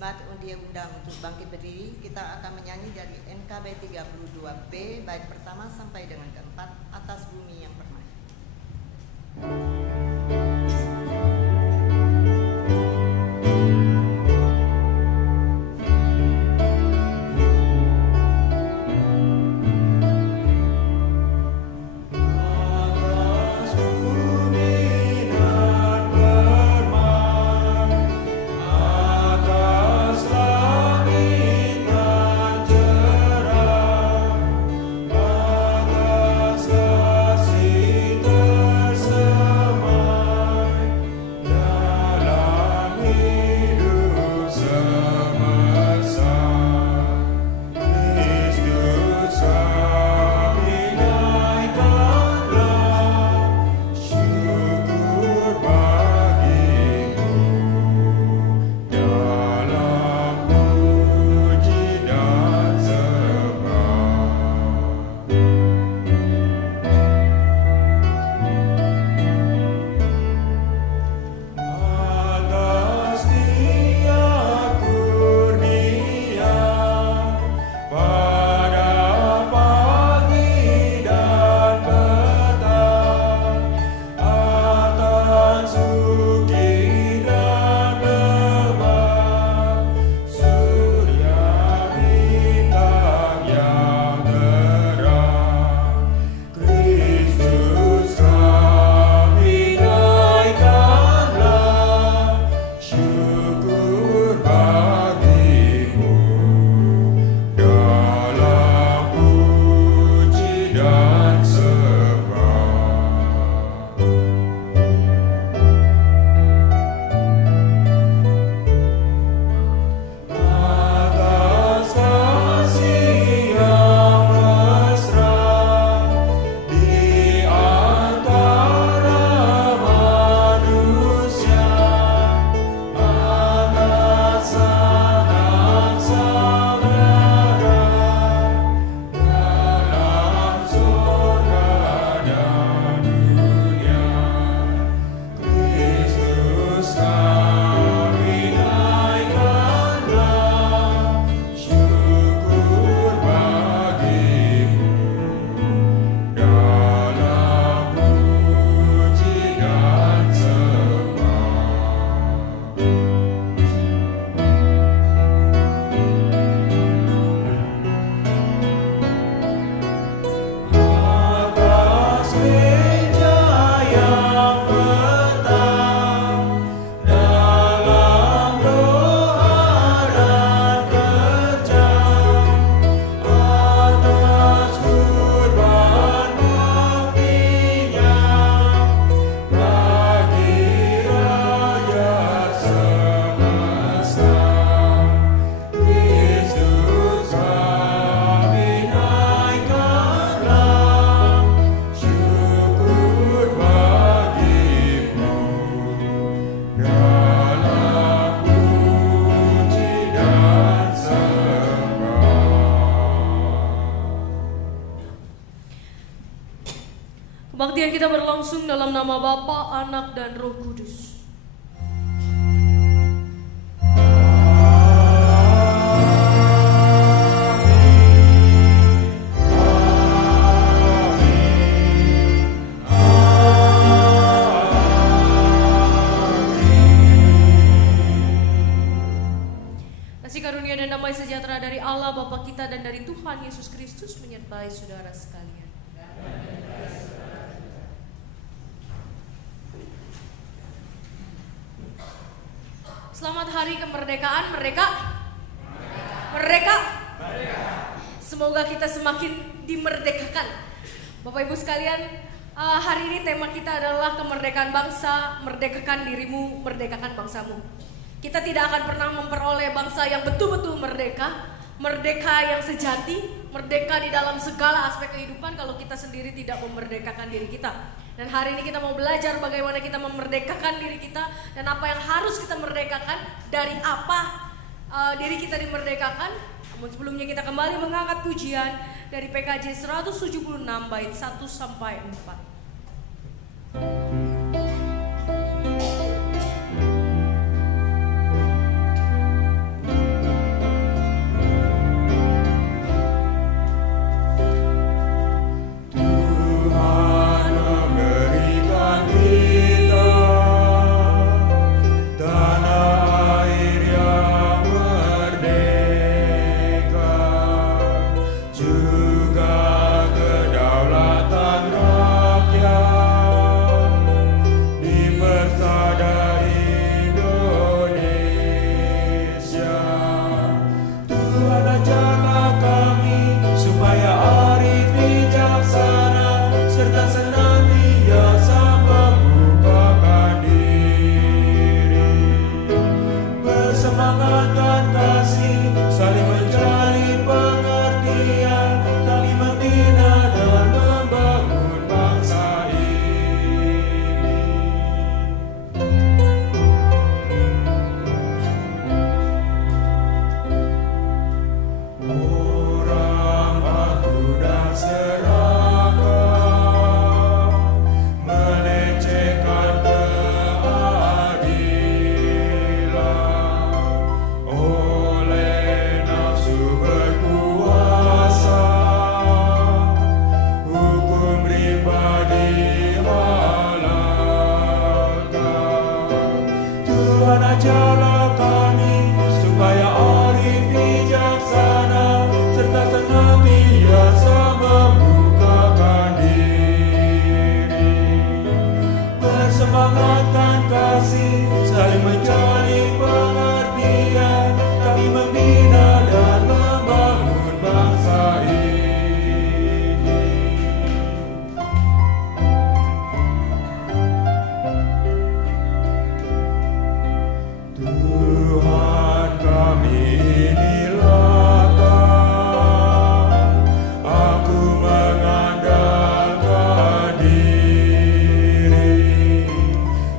Jemaat Undi undang untuk bangkit berdiri. Kita akan menyanyi dari NKB 32B bait pertama sampai dengan keempat, Atas Bumi yang Permai. Kebaktian kita berlangsung dalam nama Bapa, Anak, dan Roh Kudus. Kasih karunia dan damai sejahtera dari Allah Bapa kita dan dari Tuhan Yesus Kristus menyertai saudara sekalian. Selamat hari kemerdekaan, merdeka. Semoga kita semakin dimerdekakan. Bapak Ibu sekalian, hari ini tema kita adalah kemerdekaan bangsa, merdekakan dirimu, merdekakan bangsamu. Kita tidak akan pernah memperoleh bangsa yang betul-betul merdeka, merdeka yang sejati, merdeka di dalam segala aspek kehidupan kalau kita sendiri tidak memerdekakan diri kita. Dan hari ini kita mau belajar bagaimana kita memerdekakan diri kita dan apa yang harus kita merdekakan, dari apa diri kita dimerdekakan. Namun sebelumnya kita kembali mengangkat pujian dari PKJ 176 bait 1 sampai 4. bersemangatkan kasih, saling menjalin pengertian, kami membina dan membangun bangsa ini. Orang aku dan serakah, melecehkan keadilan, oleh nafsu berkuasa, hukum rimba dihalalkan. Tuhan ajarlah kami supaya arif bijaksana, serta senantiasa membukakan diri. Bersemangatkan kasih, saling menjalin pengertian, kami membina dan membangun bangsa ini. Tuhan kami inilah Tuhan, aku mengandalkan diri,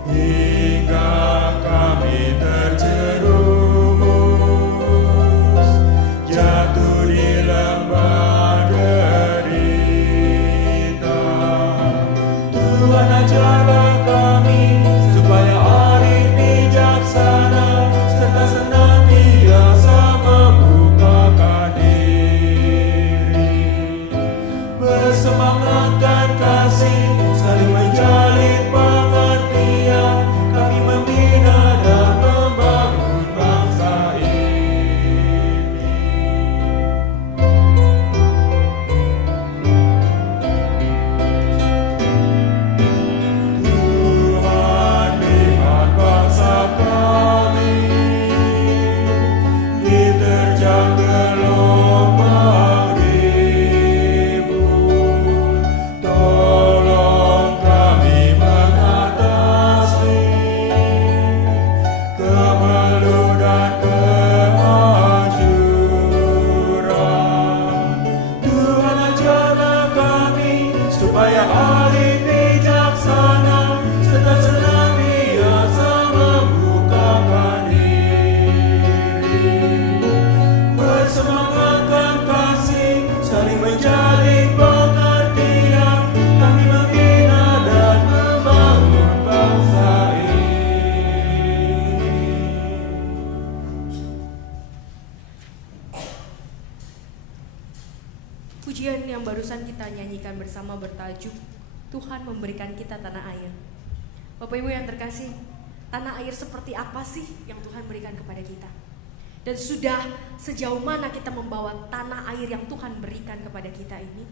hingga kami terjerumus, jatuh di lembah derita. Tuhan ajarlah kami supaya arif bijaksana, serta senantiasa membukakan diri. Bersemangatkan kasih, saling menjalin pengertian, kami membina dan membangun bangsa ini. Tuhan lihat bangsa kami diterjang gelombang ribut, tolong kami mengatasi kemelut dan kehancuran. Tuhan ajarlah kami supaya arif bijaksana, serta senantiasa membukakan diri. Bersemangatkan kasih, saling menjalin pengertian, kami membina dan membangun bangsa ini. Pujian yang barusan kita nyanyikan bersama bertajuk Tuhan memberikan kita tanah air. Bapak Ibu yang terkasih, tanah air seperti apa sih yang Tuhan berikan kepada kita? Dan sudah sejauh mana kita membawa tanah air yang Tuhan berikan kepada kita ini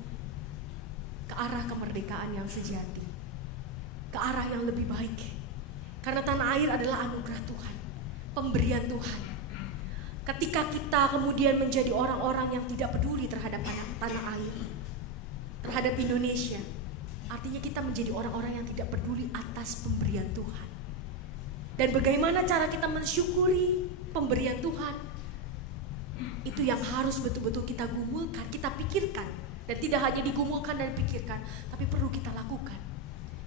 ke arah kemerdekaan yang sejati, ke arah yang lebih baik. Karena tanah air adalah anugerah Tuhan, pemberian Tuhan. Ketika kita kemudian menjadi orang-orang yang tidak peduli terhadap tanah air, terhadap Indonesia, artinya kita menjadi orang-orang yang tidak peduli atas pemberian Tuhan. Dan bagaimana cara kita mensyukuri pemberian Tuhan? Itu yang harus betul-betul kita gumulkan, kita pikirkan. Dan tidak hanya digumulkan dan pikirkan, tapi perlu kita lakukan.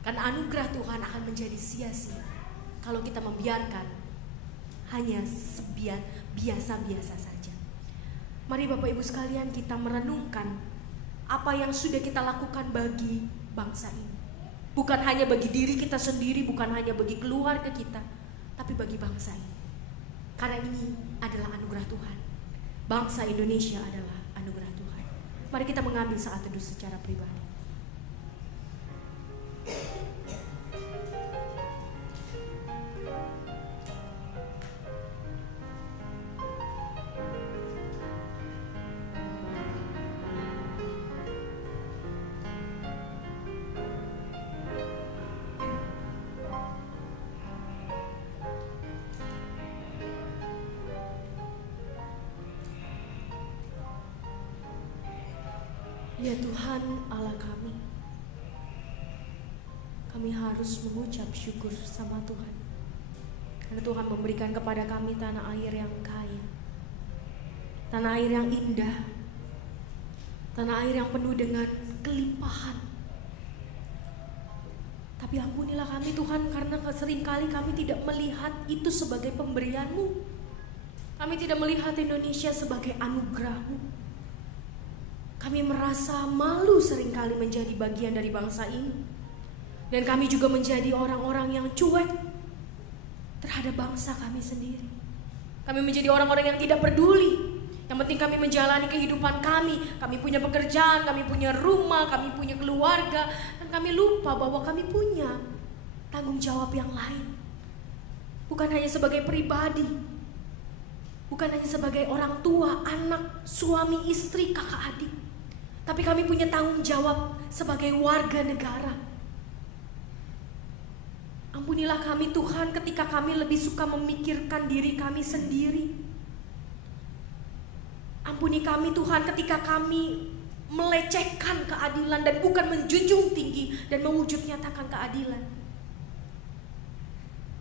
Karena anugerah Tuhan akan menjadi sia-sia kalau kita membiarkan hanya biasa-biasa saja. Mari Bapak Ibu sekalian, kita merenungkan apa yang sudah kita lakukan bagi bangsa ini. Bukan hanya bagi diri kita sendiri, bukan hanya bagi keluarga kita, tapi bagi bangsa ini. Karena ini adalah anugerah Tuhan. Bangsa Indonesia adalah anugerah Tuhan. Mari kita mengambil saat teduh secara pribadi. Ya Tuhan Allah kami harus mengucap syukur sama Tuhan. Karena Tuhan memberikan kepada kami tanah air yang kaya, tanah air yang indah, tanah air yang penuh dengan kelimpahan. Tapi ampunilah kami Tuhan, karena seringkali kami tidak melihat itu sebagai pemberian-Mu. Kami tidak melihat Indonesia sebagai anugerah-Mu. Kami merasa malu seringkali menjadi bagian dari bangsa ini. Dan kami juga menjadi orang-orang yang cuek terhadap bangsa kami sendiri. Kami menjadi orang-orang yang tidak peduli. Yang penting kami menjalani kehidupan kami. Kami punya pekerjaan, kami punya rumah, kami punya keluarga. Dan kami lupa bahwa kami punya tanggung jawab yang lain. Bukan hanya sebagai pribadi, bukan hanya sebagai orang tua, anak, suami, istri, kakak, adik. Tapi kami punya tanggung jawab sebagai warga negara. Ampunilah kami Tuhan ketika kami lebih suka memikirkan diri kami sendiri. Ampuni kami Tuhan ketika kami melecehkan keadilan dan bukan menjunjung tinggi dan mewujud nyatakan keadilan.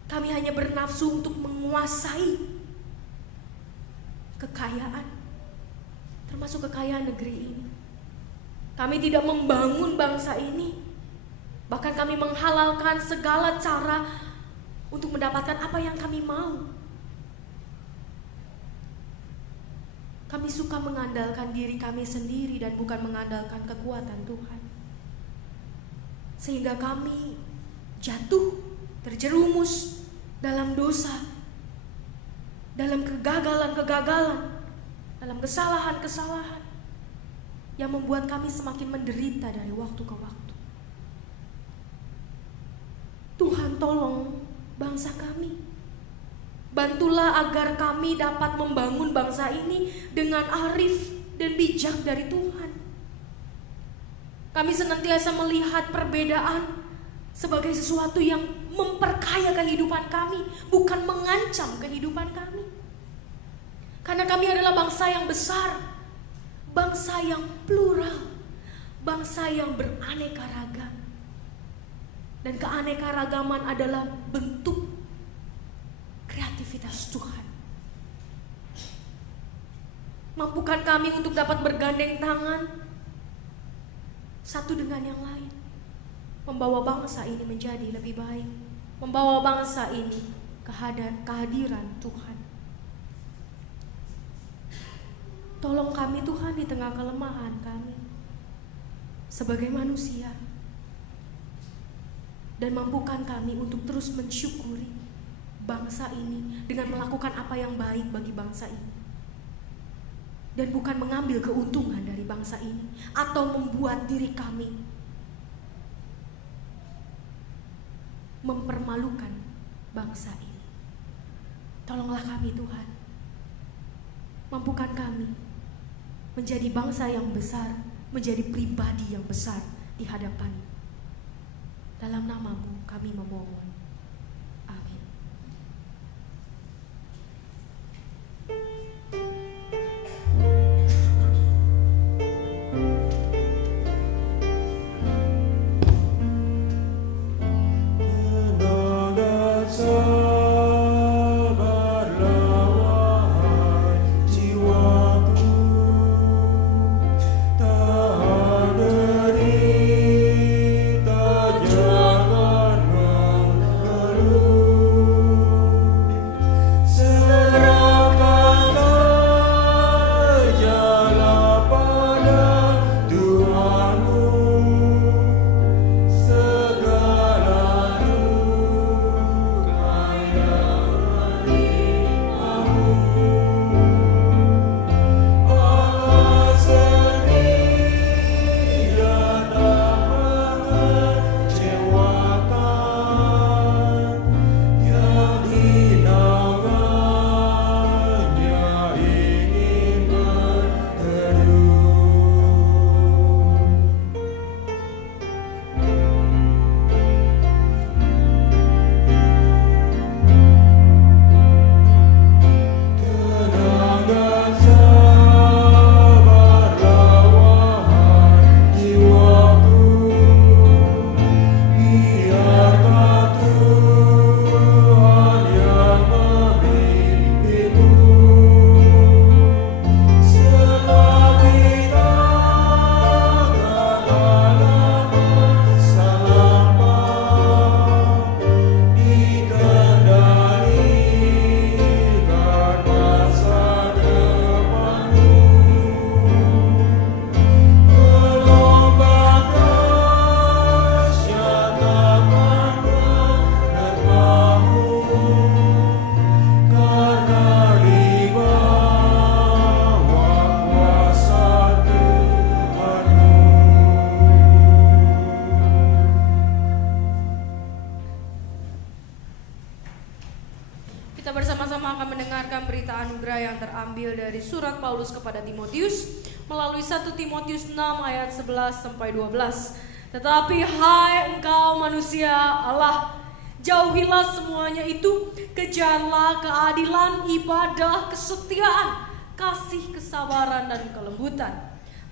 Kami hanya bernafsu untuk menguasai kekayaan, termasuk kekayaan negeri ini. Kami tidak membangun bangsa ini. Bahkan kami menghalalkan segala cara untuk mendapatkan apa yang kami mau. Kami suka mengandalkan diri kami sendiri dan bukan mengandalkan kekuatan Tuhan. Sehingga kami jatuh, terjerumus dalam dosa, dalam kegagalan-kegagalan, dalam kesalahan-kesalahan yang membuat kami semakin menderita dari waktu ke waktu. Tuhan, tolong bangsa kami. Bantulah agar kami dapat membangun bangsa ini dengan arif dan bijak dari Tuhan. Kami senantiasa melihat perbedaan sebagai sesuatu yang memperkaya kehidupan kami, bukan mengancam kehidupan kami. Karena kami adalah bangsa yang besar, bangsa yang plural, bangsa yang beraneka ragam. Dan keanekaragaman adalah bentuk kreativitas Tuhan. Mampukan kami untuk dapat bergandeng tangan satu dengan yang lain, membawa bangsa ini menjadi lebih baik, membawa bangsa ini kehadiran Tuhan. Tolong kami Tuhan di tengah kelemahan kami sebagai manusia. Dan mampukan kami untuk terus mensyukuri bangsa ini dengan melakukan apa yang baik bagi bangsa ini. Dan bukan mengambil keuntungan dari bangsa ini atau membuat diri kami mempermalukan bangsa ini. Tolonglah kami Tuhan. Mampukan kami menjadi bangsa yang besar, menjadi pribadi yang besar di hadapan-Mu. Dalam nama-Mu kami memohon. Amin. Jangan anugerah yang terambil dari surat Paulus kepada Timotius melalui 1 Timotius 6 ayat 11 sampai 12. Tetapi hai engkau manusia Allah, jauhilah semuanya itu, kejarlah keadilan, ibadah, kesetiaan, kasih, kesabaran, dan kelembutan.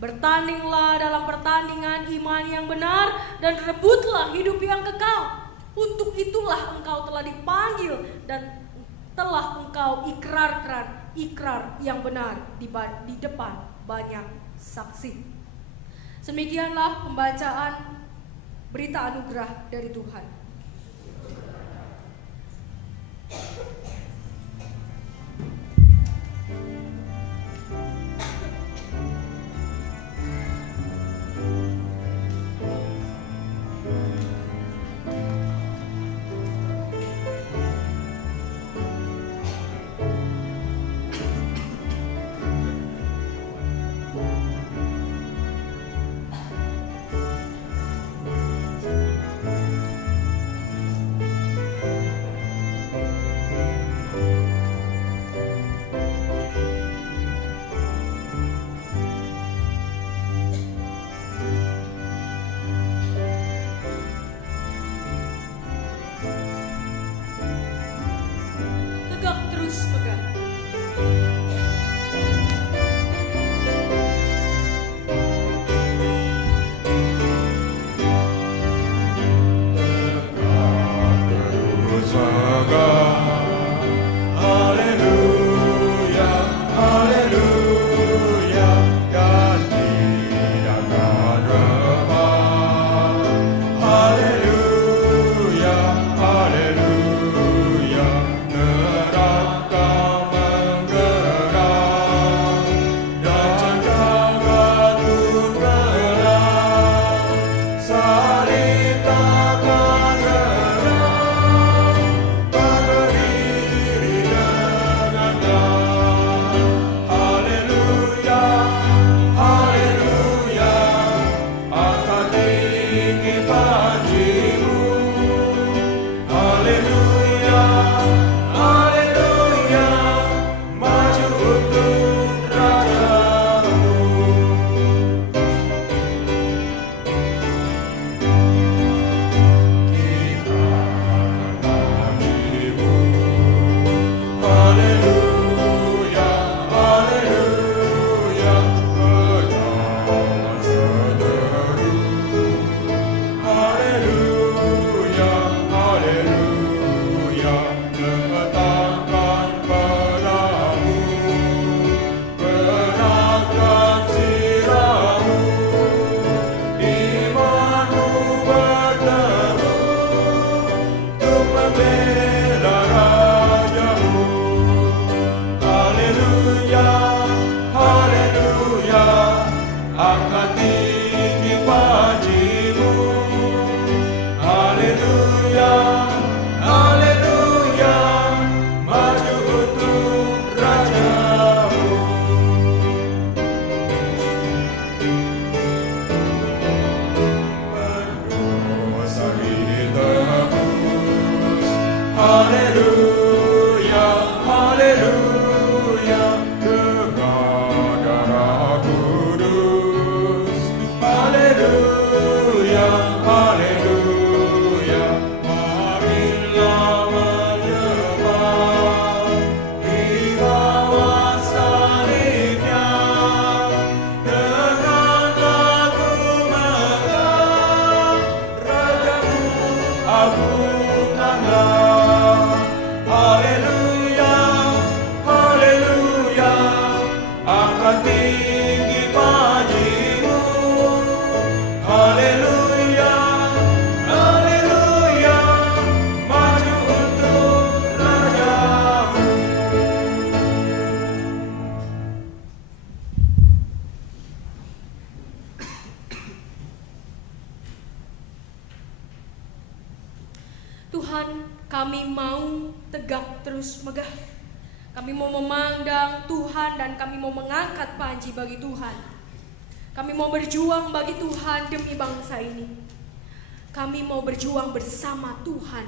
Bertandinglah dalam pertandingan iman yang benar dan rebutlah hidup yang kekal. Untuk itulah engkau telah dipanggil dan telah engkau ikrar yang benar di depan banyak saksi. Demikianlah pembacaan berita anugerah dari Tuhan. Tuhan, kami mau tegak terus megah. Kami mau memandang Tuhan dan kami mau mengangkat panji bagi Tuhan. Kami mau berjuang bagi Tuhan demi bangsa ini. Kami mau berjuang bersama Tuhan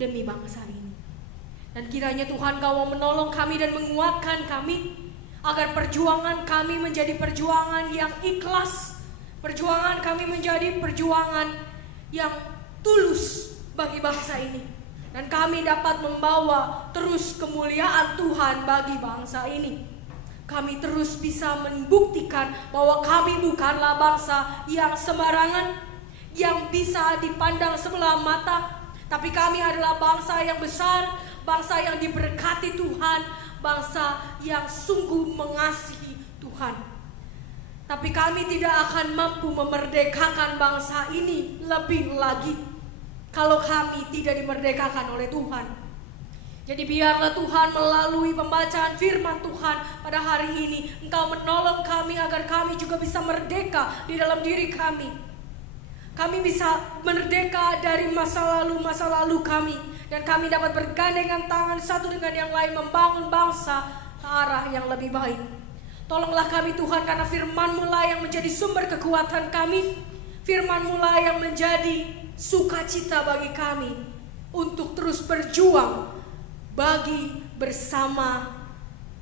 demi bangsa ini. Dan kiranya Tuhan Kau mau menolong kami dan menguatkan kami, agar perjuangan kami menjadi perjuangan yang ikhlas, perjuangan kami menjadi perjuangan yang tulus bagi bangsa ini, dan kami dapat membawa terus kemuliaan Tuhan bagi bangsa ini. Kami terus bisa membuktikan bahwa kami bukanlah bangsa yang sembarangan, yang bisa dipandang sebelah mata, tapi kami adalah bangsa yang besar, bangsa yang diberkati Tuhan, bangsa yang sungguh mengasihi Tuhan. Tapi kami tidak akan mampu memerdekakan bangsa ini lebih lagi kalau kami tidak dimerdekakan oleh Tuhan. Jadi biarlah Tuhan melalui pembacaan firman Tuhan pada hari ini Engkau menolong kami agar kami juga bisa merdeka di dalam diri kami. Kami bisa merdeka dari masa lalu kami, dan kami dapat bergandengan tangan satu dengan yang lain membangun bangsa ke arah yang lebih baik. Tolonglah kami Tuhan, karena firman-Mu lah yang menjadi sumber kekuatan kami, firman-Mu lah yang menjadi sukacita bagi kami untuk terus berjuang bagi bersama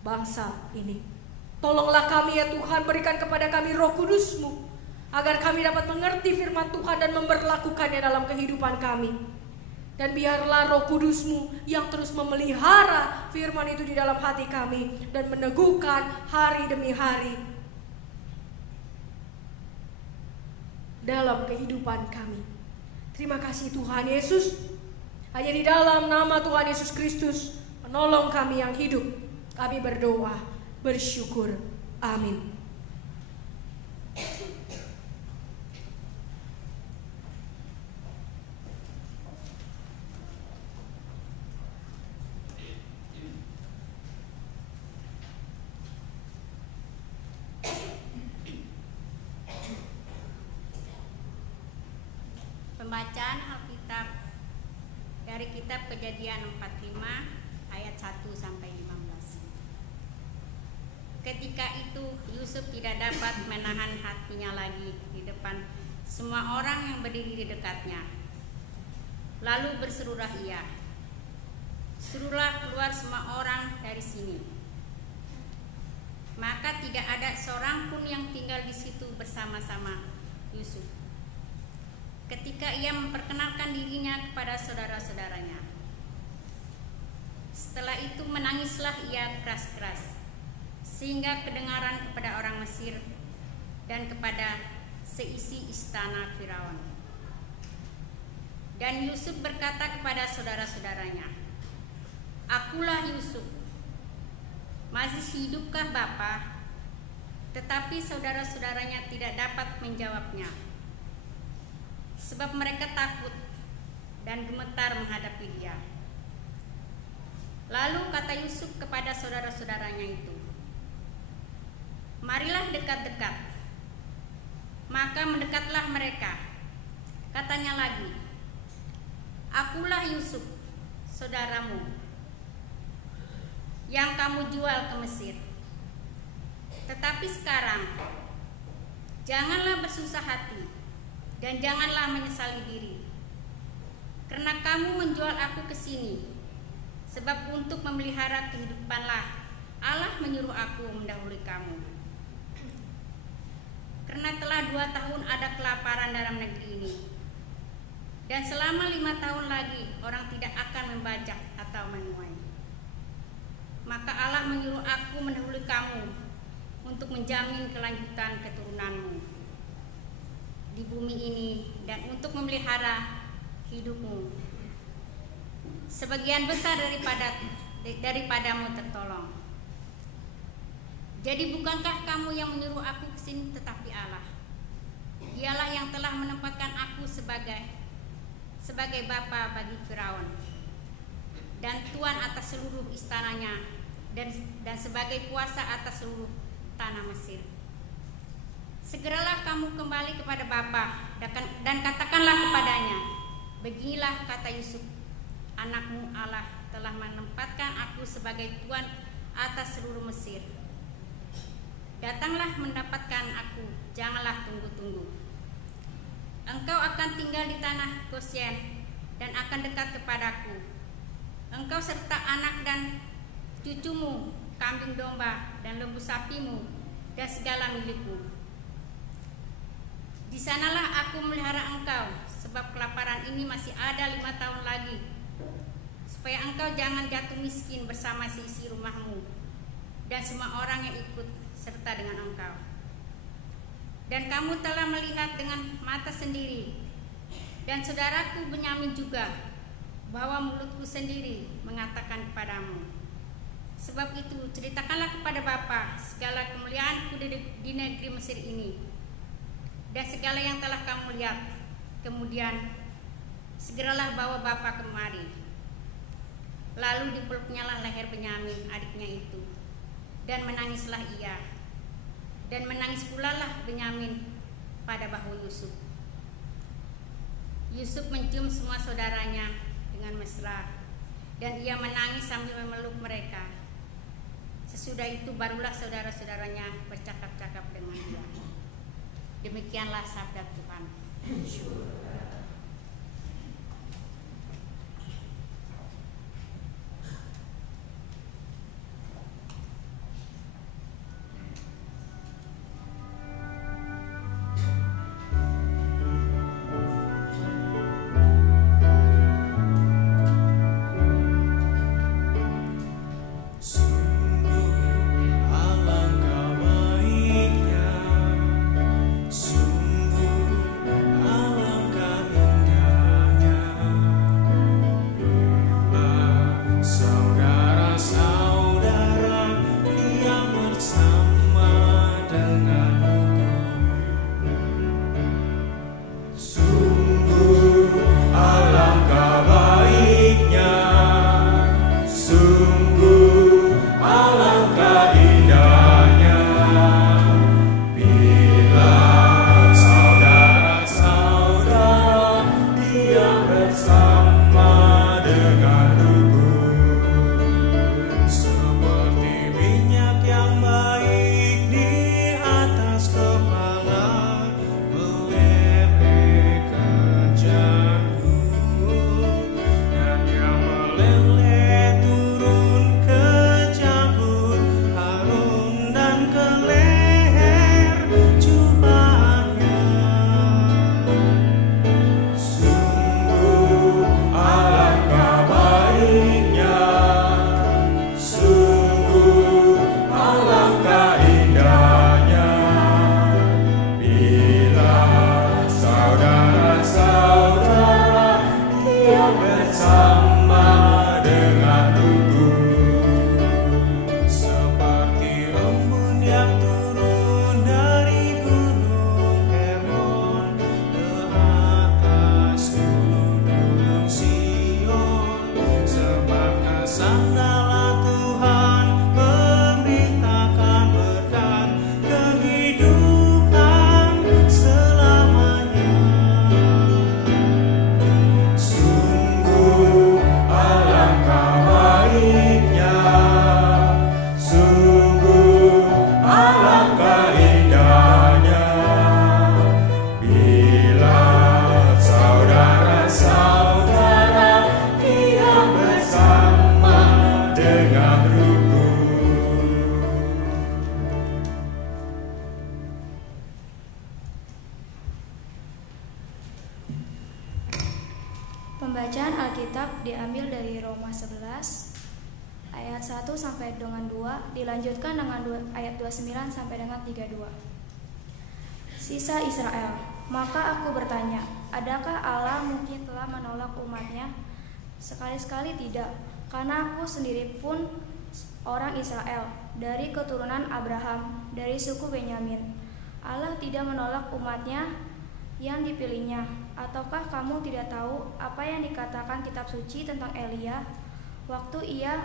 bangsa ini. Tolonglah kami ya Tuhan, berikan kepada kami Roh Kudus-Mu agar kami dapat mengerti firman Tuhan dan memberlakukannya dalam kehidupan kami. Dan biarlah Roh Kudus-Mu yang terus memelihara firman itu di dalam hati kami dan meneguhkan hari demi hari dalam kehidupan kami. Terima kasih Tuhan Yesus. Hanya di dalam nama Tuhan Yesus Kristus, penolong kami yang hidup, kami berdoa, bersyukur. Amin. Pembacaan Alkitab dari kitab Kejadian 45 ayat 1 sampai 15. Ketika itu Yusuf tidak dapat menahan hatinya lagi di depan semua orang yang berdiri di dekatnya. Lalu berserulah ia, "Suruhlah keluar semua orang dari sini." Maka tidak ada seorang pun yang tinggal di situ bersama-sama Yusuf ketika ia memperkenalkan dirinya kepada saudara-saudaranya. Setelah itu menangislah ia keras-keras, sehingga kedengaran kepada orang Mesir dan kepada seisi istana Firaun. Dan Yusuf berkata kepada saudara-saudaranya, "Akulah Yusuf. Masih hidupkah Bapa?" Tetapi saudara-saudaranya tidak dapat menjawabnya, sebab mereka takut dan gemetar menghadapi dia. Lalu kata Yusuf kepada saudara-saudaranya itu, "Marilah dekat-dekat." Maka mendekatlah mereka. Katanya lagi, "Akulah Yusuf, saudaramu, yang kamu jual ke Mesir. Tetapi sekarang janganlah bersusah hati dan janganlah menyesali diri, karena kamu menjual aku ke sini, sebab untuk memelihara kehidupanlah Allah menyuruh aku mendahului kamu. Karena telah 2 tahun ada kelaparan dalam negeri ini, dan selama 5 tahun lagi orang tidak akan membajak atau menuai. Maka Allah menyuruh aku mendahului kamu untuk menjamin kelanjutan keturunanmu di bumi ini dan untuk memelihara hidupmu. Sebagian besar daripadamu tertolong. Jadi bukankah kamu yang menyuruh aku ke sini, tetapi Allah? Dialah yang telah menempatkan aku sebagai bapa bagi Firaun dan tuan atas seluruh istananya dan sebagai kuasa atas seluruh tanah Mesir. Segeralah kamu kembali kepada Bapa dan katakanlah kepadanya, beginilah kata Yusuf, anakmu Allah telah menempatkan aku sebagai tuan atas seluruh Mesir. Datanglah mendapatkan aku, janganlah tunggu-tunggu. Engkau akan tinggal di tanah Gosyen dan akan dekat kepadaku. engkau serta anak dan cucumu, kambing domba dan lembu sapimu, dan segala milikmu. Di sanalah aku melihara engkau, sebab kelaparan ini masih ada 5 tahun lagi, supaya engkau jangan jatuh miskin bersama seisi rumahmu dan semua orang yang ikut serta dengan engkau. Dan kamu telah melihat dengan mata sendiri, dan saudaraku Benyamin juga, bahwa mulutku sendiri mengatakan kepadamu. Sebab itu ceritakanlah kepada Bapa segala kemuliaanku di negeri Mesir ini, dan segala yang telah kamu lihat. Kemudian segeralah bawa Bapa kemari. Lalu dipeluknyalah leher Benyamin adiknya itu, dan menangislah ia. Dan menangis pula lah Benyamin pada bahu Yusuf. Yusuf mencium semua saudaranya dengan mesra, dan ia menangis sambil memeluk mereka. Sesudah itu barulah saudara-saudaranya bercakap-cakap dengan dia. Demikianlah sabda Tuhan. Pembacaan Alkitab diambil dari Roma 11 ayat 1 sampai dengan 2, dilanjutkan dengan ayat 29 sampai dengan 32. Sisa Israel. Maka aku bertanya, adakah Allah mungkin telah menolak umatnya? Sekali-sekali tidak, karena aku sendiri pun orang Israel, dari keturunan Abraham, dari suku Benyamin. Allah tidak menolak umatnya yang dipilihnya. Ataukah kamu tidak tahu apa yang dikatakan kitab suci tentang Elia waktu ia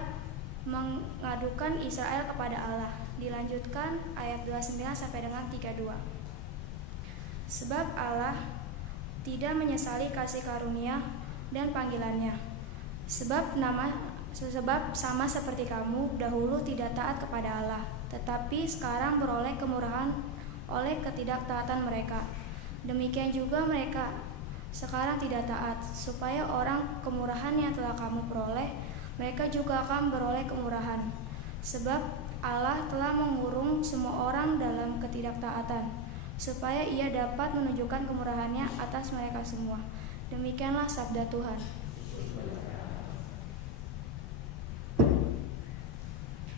mengadukan Israel kepada Allah? Dilanjutkan ayat 29 sampai dengan 32. Sebab Allah tidak menyesali kasih karunia dan panggilannya. Sebab sama seperti kamu dahulu tidak taat kepada Allah, tetapi sekarang beroleh kemurahan oleh ketidaktaatan mereka. Demikian juga mereka sekarang tidak taat, supaya orang kemurahan yang telah kamu peroleh mereka juga akan beroleh kemurahan. Sebab Allah telah mengurung semua orang dalam ketidaktaatan, supaya Ia dapat menunjukkan kemurahan-Nya atas mereka semua. Demikianlah sabda Tuhan.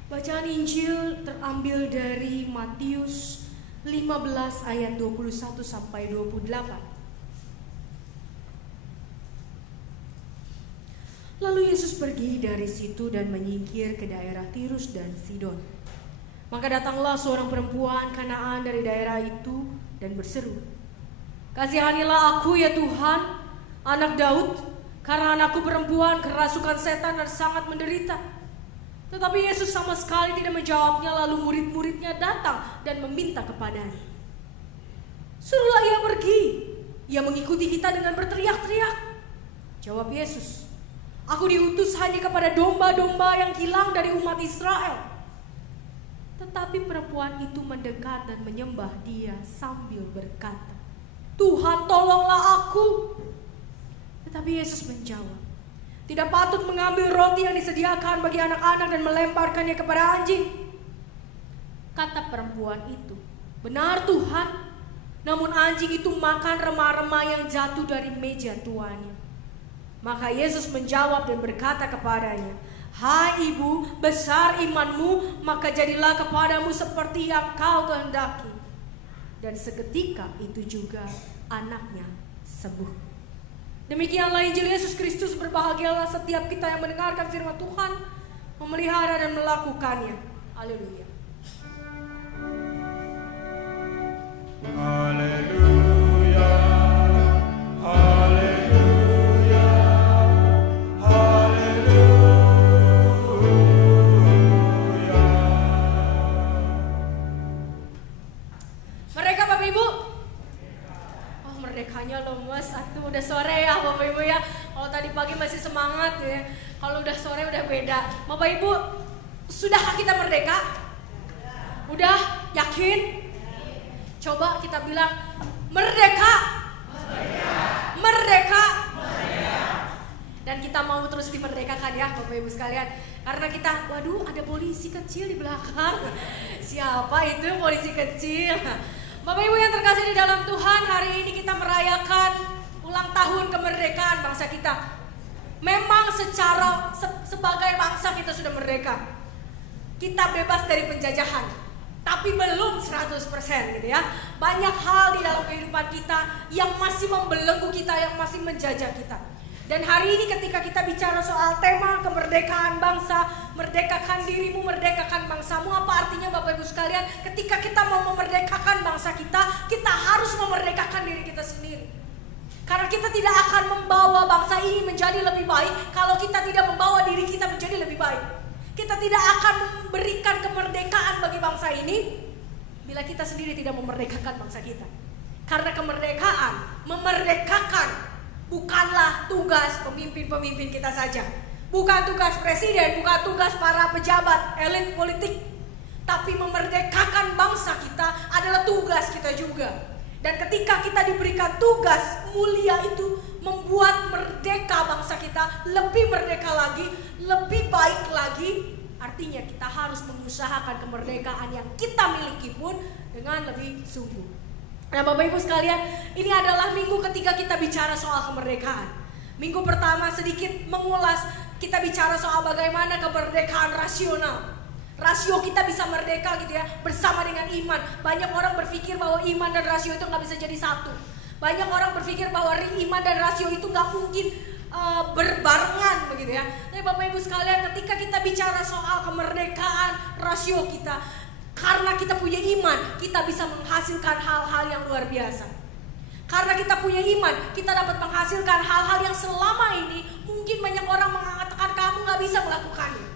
Bacaan Injil terambil dari Matius 15 ayat 21 sampai 28. Lalu Yesus pergi dari situ dan menyingkir ke daerah Tirus dan Sidon. Maka datanglah seorang perempuan Kanaan dari daerah itu dan berseru, "Kasihanilah aku ya Tuhan, anak Daud, karena anakku perempuan kerasukan setan dan sangat menderita." Tetapi Yesus sama sekali tidak menjawabnya. Lalu murid-muridnya datang dan meminta kepadanya, "Suruhlah ia pergi, ia mengikuti kita dengan berteriak-teriak." Jawab Yesus, "Aku diutus hanya kepada domba-domba yang hilang dari umat Israel." Tetapi perempuan itu mendekat dan menyembah Dia sambil berkata, "Tuhan, tolonglah aku." Tetapi Yesus menjawab, "Tidak patut mengambil roti yang disediakan bagi anak-anak dan melemparkannya kepada anjing." Kata perempuan itu, "Benar Tuhan, namun anjing itu makan remah-remah yang jatuh dari meja tuannya." Maka Yesus menjawab dan berkata kepadanya, "Hai ibu, besar imanmu, maka jadilah kepadamu seperti yang kau kehendaki." Dan seketika itu juga anaknya sembuh. Demikianlah Injil Yesus Kristus. Berbahagialah setiap kita yang mendengarkan firman Tuhan, memelihara dan melakukannya. Haleluya. Haleluya. Haleluya. Haleluya. Merdeka Bapak Ibu? Oh, merdekanya loh Mas. Aduh, udah sore ya Bapak Ibu ya. Kalau tadi pagi masih semangat ya. Kalau udah sore udah beda. Bapak Ibu, sudahkah kita merdeka? Udah? Yakin? Coba kita bilang merdeka. Merdeka. Dan kita mau terus dimerdekakan ya Bapak Ibu sekalian. Karena kita, waduh, ada polisi kecil di belakang. Siapa itu polisi kecil? Bapak Ibu yang terkasih di dalam Tuhan, hari ini kita merayakan ulang tahun kemerdekaan bangsa kita. Memang sebagai bangsa kita sudah merdeka. Kita bebas dari penjajahan, tapi belum 100% gitu ya. Banyak hal di dalam kehidupan kita yang masih membelenggu kita, yang masih menjajah kita. Dan hari ini ketika kita bicara soal tema kemerdekaan bangsa, merdekakan dirimu, merdekakan bangsamu, apa artinya Bapak Ibu sekalian? Ketika kita mau memerdekakan bangsa kita, kita harus memerdekakan diri kita sendiri. Karena kita tidak akan membawa bangsa ini menjadi lebih baik kalau kita tidak membawa diri kita menjadi lebih baik. Kita tidak akan memberikan kemerdekaan bagi bangsa ini bila kita sendiri tidak memerdekakan bangsa kita. Karena kemerdekaan, memerdekakan bukanlah tugas pemimpin-pemimpin kita saja. Bukan tugas presiden, bukan tugas para pejabat, elit politik. Tapi memerdekakan bangsa kita adalah tugas kita juga. Dan ketika kita diberikan tugas mulia itu, membuat merdeka bangsa kita lebih merdeka lagi, lebih baik lagi, artinya kita harus mengusahakan kemerdekaan yang kita miliki pun dengan lebih sungguh. Nah Bapak Ibu sekalian, ini adalah minggu ketiga kita bicara soal kemerdekaan. Minggu pertama sedikit mengulas, kita bicara soal bagaimana kemerdekaan rasional. Rasio kita bisa merdeka gitu ya, bersama dengan iman. Banyak orang berpikir bahwa iman dan rasio itu gak bisa jadi satu. Banyak orang berpikir bahwa iman dan rasio itu gak mungkin berbarengan begitu ya. Tapi Bapak Ibu sekalian, ketika kita bicara soal kemerdekaan rasio kita, karena kita punya iman, kita bisa menghasilkan hal-hal yang luar biasa. Karena kita punya iman, kita dapat menghasilkan hal-hal yang selama ini mungkin banyak orang mengatakan kamu gak bisa melakukannya.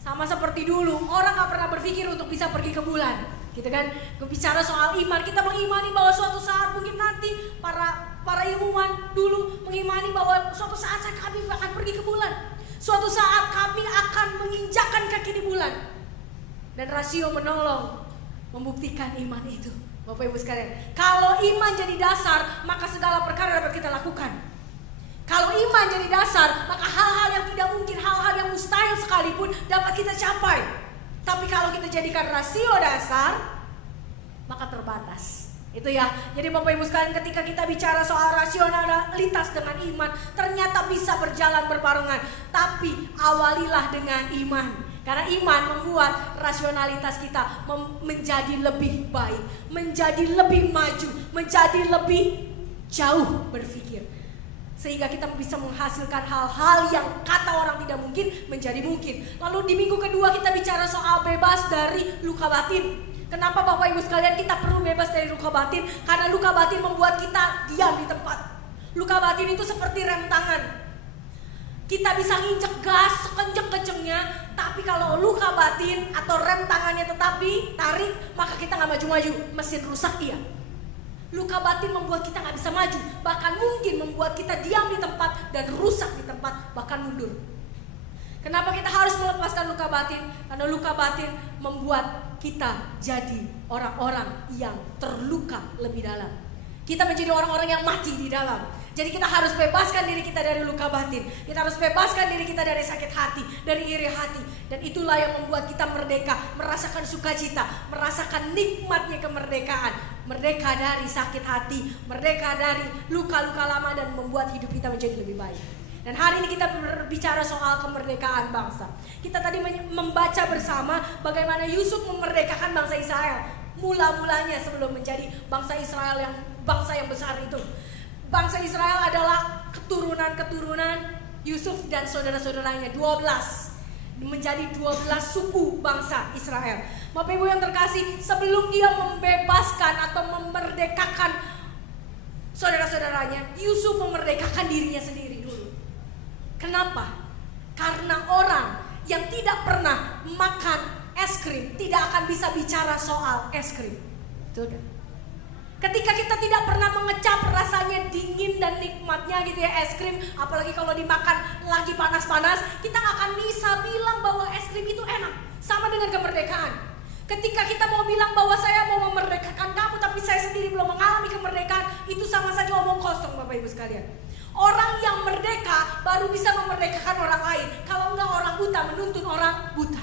Sama seperti dulu, orang gak pernah berpikir untuk bisa pergi ke bulan, gitu kan? Bicara soal iman, kita mengimani bahwa suatu saat mungkin nanti para ilmuwan dulu mengimani bahwa suatu saat kami akan pergi ke bulan. Suatu saat kami akan menginjakkan kaki di bulan. Dan rasio menolong membuktikan iman itu. Bapak Ibu sekalian, kalau iman jadi dasar, maka segala perkara dapat kita lakukan. Kalau iman jadi dasar, maka hal-hal yang tidak mungkin, hal-hal yang mustahil sekalipun dapat kita capai. Tapi kalau kita jadikan rasio dasar, maka terbatas. Itu ya. Jadi Bapak Ibu sekalian, ketika kita bicara soal rasionalitas dengan iman, ternyata bisa berjalan berbarengan. Tapi awalilah dengan iman. Karena iman membuat rasionalitas kita menjadi lebih baik, menjadi lebih maju, menjadi lebih jauh berpikir. Sehingga kita bisa menghasilkan hal-hal yang kata orang tidak mungkin menjadi mungkin. Lalu di minggu kedua kita bicara soal bebas dari luka batin. Kenapa Bapak Ibu sekalian kita perlu bebas dari luka batin? Karena luka batin membuat kita diam di tempat. Luka batin itu seperti rem tangan. Kita bisa nginjek gas sekenceng-kencengnya, tapi kalau luka batin atau rem tangannya tetap ditarik, maka kita nggak maju-maju. Mesin rusak iya. Luka batin membuat kita nggak bisa maju, bahkan mungkin membuat kita diam di tempat dan rusak di tempat, bahkan mundur. Kenapa kita harus melepaskan luka batin? Karena luka batin membuat kita jadi orang-orang yang terluka lebih dalam. Kita menjadi orang-orang yang mati di dalam. Jadi kita harus bebaskan diri kita dari luka batin. Kita harus bebaskan diri kita dari sakit hati, dari iri hati. Dan itulah yang membuat kita merdeka, merasakan sukacita, merasakan nikmatnya kemerdekaan. Merdeka dari sakit hati, merdeka dari luka-luka lama, dan membuat hidup kita menjadi lebih baik. Dan hari ini kita berbicara soal kemerdekaan bangsa. Kita tadi membaca bersama bagaimana Yusuf memerdekakan bangsa Israel. Mula-mulanya sebelum menjadi bangsa Israel yang bangsa yang besar itu. Bangsa Israel adalah keturunan-keturunan Yusuf dan saudara-saudaranya 12. Menjadi 12 suku bangsa Israel. Bapak Ibu yang terkasih, sebelum dia membebaskan atau memerdekakan saudara-saudaranya, Yusuf memerdekakan dirinya sendiri dulu. Kenapa? Karena orang yang tidak pernah makan es krim tidak akan bisa bicara soal es krim. Betul kan? Ketika kita tidak pernah mengecap rasanya dingin dan nikmatnya gitu ya es krim, apalagi kalau dimakan lagi panas-panas, kita gak akan bisa bilang bahwa es krim itu enak. Sama dengan kemerdekaan. Ketika kita mau bilang bahwa saya mau memerdekakan kamu, tapi saya sendiri belum mengalami kemerdekaan, itu sama saja omong kosong Bapak Ibu sekalian. Orang yang merdeka baru bisa memerdekakan orang lain. Kalau enggak, orang buta menuntun orang buta.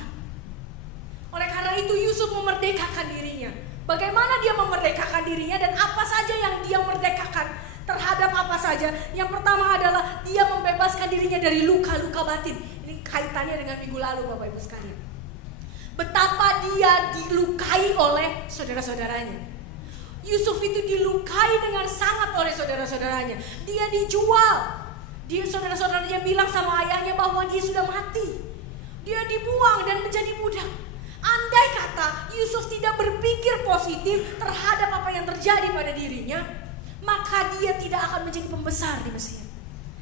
Oleh karena itu Yusuf memerdekakan dirinya. Bagaimana dia memerdekakan dirinya dan apa saja yang dia merdekakan, terhadap apa saja? Yang pertama adalah dia membebaskan dirinya dari luka-luka batin. Ini kaitannya dengan minggu lalu Bapak Ibu sekalian. Betapa dia dilukai oleh saudara-saudaranya. Yusuf itu dilukai dengan sangat oleh saudara-saudaranya. Dia dijual. Dia saudara-saudaranya bilang sama ayahnya bahwa dia sudah mati. Dia dibuang dan menjadi budak. Andai kata Yusuf tidak berpikir positif terhadap apa yang terjadi pada dirinya, maka dia tidak akan menjadi pembesar di Mesir.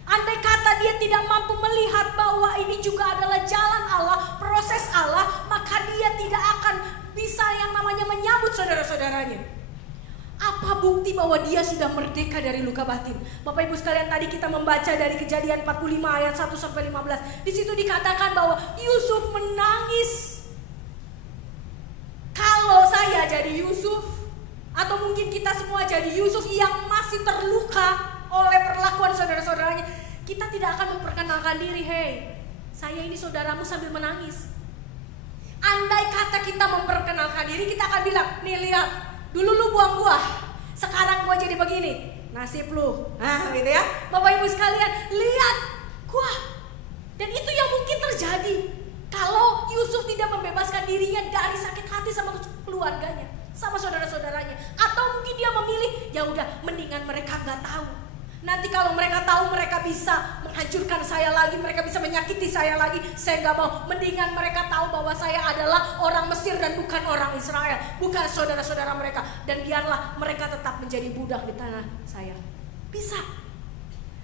Andai kata dia tidak mampu melihat bahwa ini juga adalah jalan Allah, proses Allah, maka dia tidak akan bisa yang namanya menyambut saudara-saudaranya. Apa bukti bahwa dia sudah merdeka dari luka batin? Bapak Ibu sekalian, tadi kita membaca dari Kejadian 45 ayat 1-15. Di situ dikatakan bahwa Yusuf menangis. Kalau saya jadi Yusuf, atau mungkin kita semua jadi Yusuf yang masih terluka oleh perlakuan saudara-saudaranya, kita tidak akan memperkenalkan diri. Hei, saya ini saudaramu, sambil menangis. Andai kata kita memperkenalkan diri, kita akan bilang, nih lihat, dulu lu buang gua, sekarang gua jadi begini, nasib lu. Nah gitu ya Bapak Ibu sekalian, lihat gua. Dan itu yang mungkin terjadi kalau Yusuf tidak membebaskan dirinya dari sakit hati sama keluarganya, sama saudara-saudaranya. Atau mungkin dia memilih, ya udah mendingan mereka gak tahu. Nanti kalau mereka tahu, mereka bisa menghancurkan saya lagi, mereka bisa menyakiti saya lagi. Saya gak mau. Mendingan mereka tahu bahwa saya adalah orang Mesir dan bukan orang Israel, bukan saudara-saudara mereka. Dan biarlah mereka tetap menjadi budak di tanah saya. Bisa.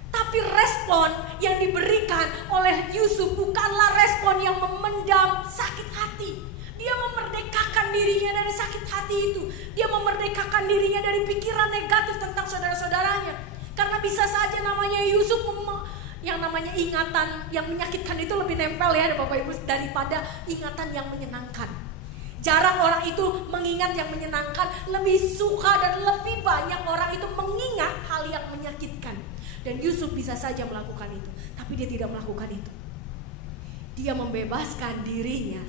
Tapi respon yang diberikan oleh Yusuf bukanlah respon yang memendam sakit hati. Dia memerdekakan dirinya dari sakit hati itu. Dia memerdekakan dirinya dari pikiran negatif tentang saudara-saudaranya. Karena bisa saja namanya Yusuf yang namanya ingatan yang menyakitkan itu lebih nempel ya Bapak Ibu daripada ingatan yang menyenangkan. Jarang orang itu mengingat yang menyenangkan, lebih suka dan lebih banyak orang itu mengingat hal yang menyakitkan. Dan Yusuf bisa saja melakukan itu, tapi dia tidak melakukan itu. Dia membebaskan dirinya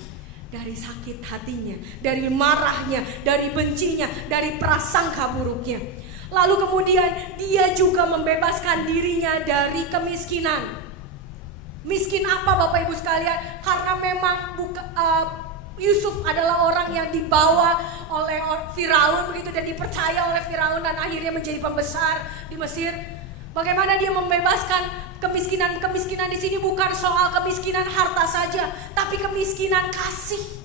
dari sakit hatinya, dari marahnya, dari bencinya, dari prasangka buruknya. Lalu kemudian dia juga membebaskan dirinya dari kemiskinan. Miskin apa Bapak Ibu sekalian? Karena memang Yusuf adalah orang yang dibawa oleh Firaun begitu, dan dipercaya oleh Firaun dan akhirnya menjadi pembesar di Mesir. Bagaimana dia membebaskan kemiskinan? Kemiskinan di sini bukan soal kemiskinan harta saja, tapi kemiskinan kasih.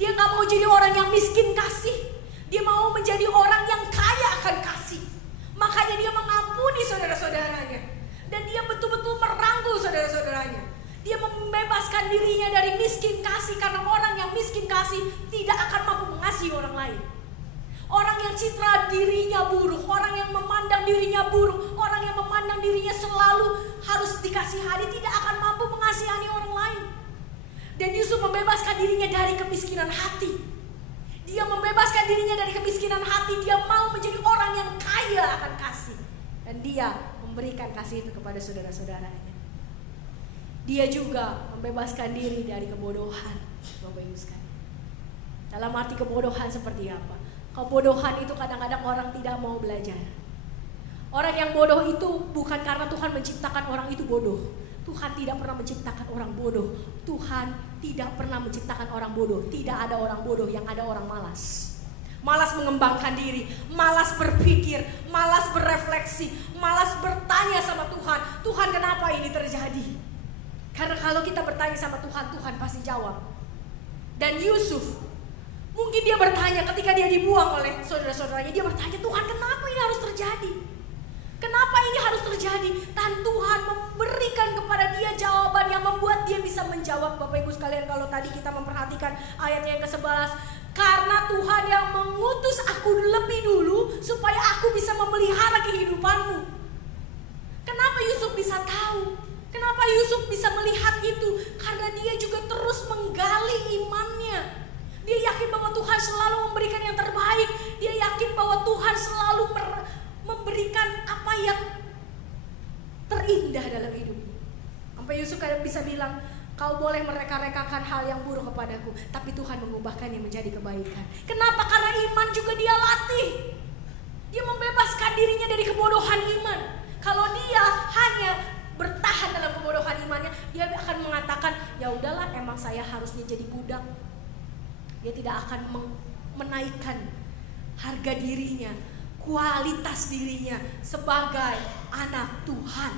Dia nggak mau jadi orang yang miskin kasih. Dia mau menjadi orang yang kaya akan kasih. Makanya dia mengampuni saudara-saudaranya, dan dia betul-betul merangkul saudara-saudaranya. Dia membebaskan dirinya dari miskin kasih, karena orang yang miskin kasih tidak akan mampu mengasihi orang lain. Orang yang citra dirinya buruk, orang yang memandang dirinya buruk, orang yang memandang dirinya selalu harus dikasihani, tidak akan mampu mengasihani orang lain. Dan Yusuf membebaskan dirinya dari kemiskinan hati. Dia membebaskan dirinya dari kemiskinan hati. Dia mau menjadi orang yang kaya akan kasih, dan dia memberikan kasih itu kepada saudara-saudaranya. Dia juga membebaskan diri dari kebodohan, Bapak Ibu sekalian. Dalam arti kebodohan seperti apa? Kebodohan itu kadang-kadang orang tidak mau belajar. Orang yang bodoh itu bukan karena Tuhan menciptakan orang itu bodoh. Tuhan tidak pernah menciptakan orang bodoh. Tuhan tidak pernah menciptakan orang bodoh. Tidak ada orang bodoh, yang ada orang malas. Malas mengembangkan diri, malas berpikir, malas berefleksi, malas bertanya sama Tuhan. Tuhan, kenapa ini terjadi? Karena kalau kita bertanya sama Tuhan, Tuhan pasti jawab. Dan Yusuf, mungkin dia bertanya ketika dia dibuang oleh saudara-saudaranya, dia bertanya, Tuhan, kenapa ini harus terjadi? Kenapa ini harus terjadi? Dan Tuhan memberikan kepada dia jawaban yang membuat dia bisa menjawab. Bapak Ibu sekalian, kalau tadi kita memperhatikan ayatnya yang ke-11, karena Tuhan yang mengutus aku lebih dulu supaya aku bisa memelihara kehidupanmu. Kenapa Yusuf bisa tahu? Kenapa Yusuf bisa melihat itu? Karena dia juga terus menggali imannya. Dia yakin bahwa Tuhan selalu memberikan yang terbaik. Dia yakin bahwa Tuhan selalu memberikan apa yang terindah dalam hidupnya. Sampai Yusuf bisa bilang, kau boleh mereka-rekakan hal yang buruk kepadaku, tapi Tuhan mengubahkannya menjadi kebaikan. Kenapa? Karena iman juga dia latih. Dia membebaskan dirinya dari kebodohan iman. Kalau dia hanya bertahan dalam kebodohan imannya, dia akan mengatakan, ya udahlah, emang saya harusnya jadi budak. Dia tidak akan menaikkan harga dirinya, kualitas dirinya sebagai anak Tuhan.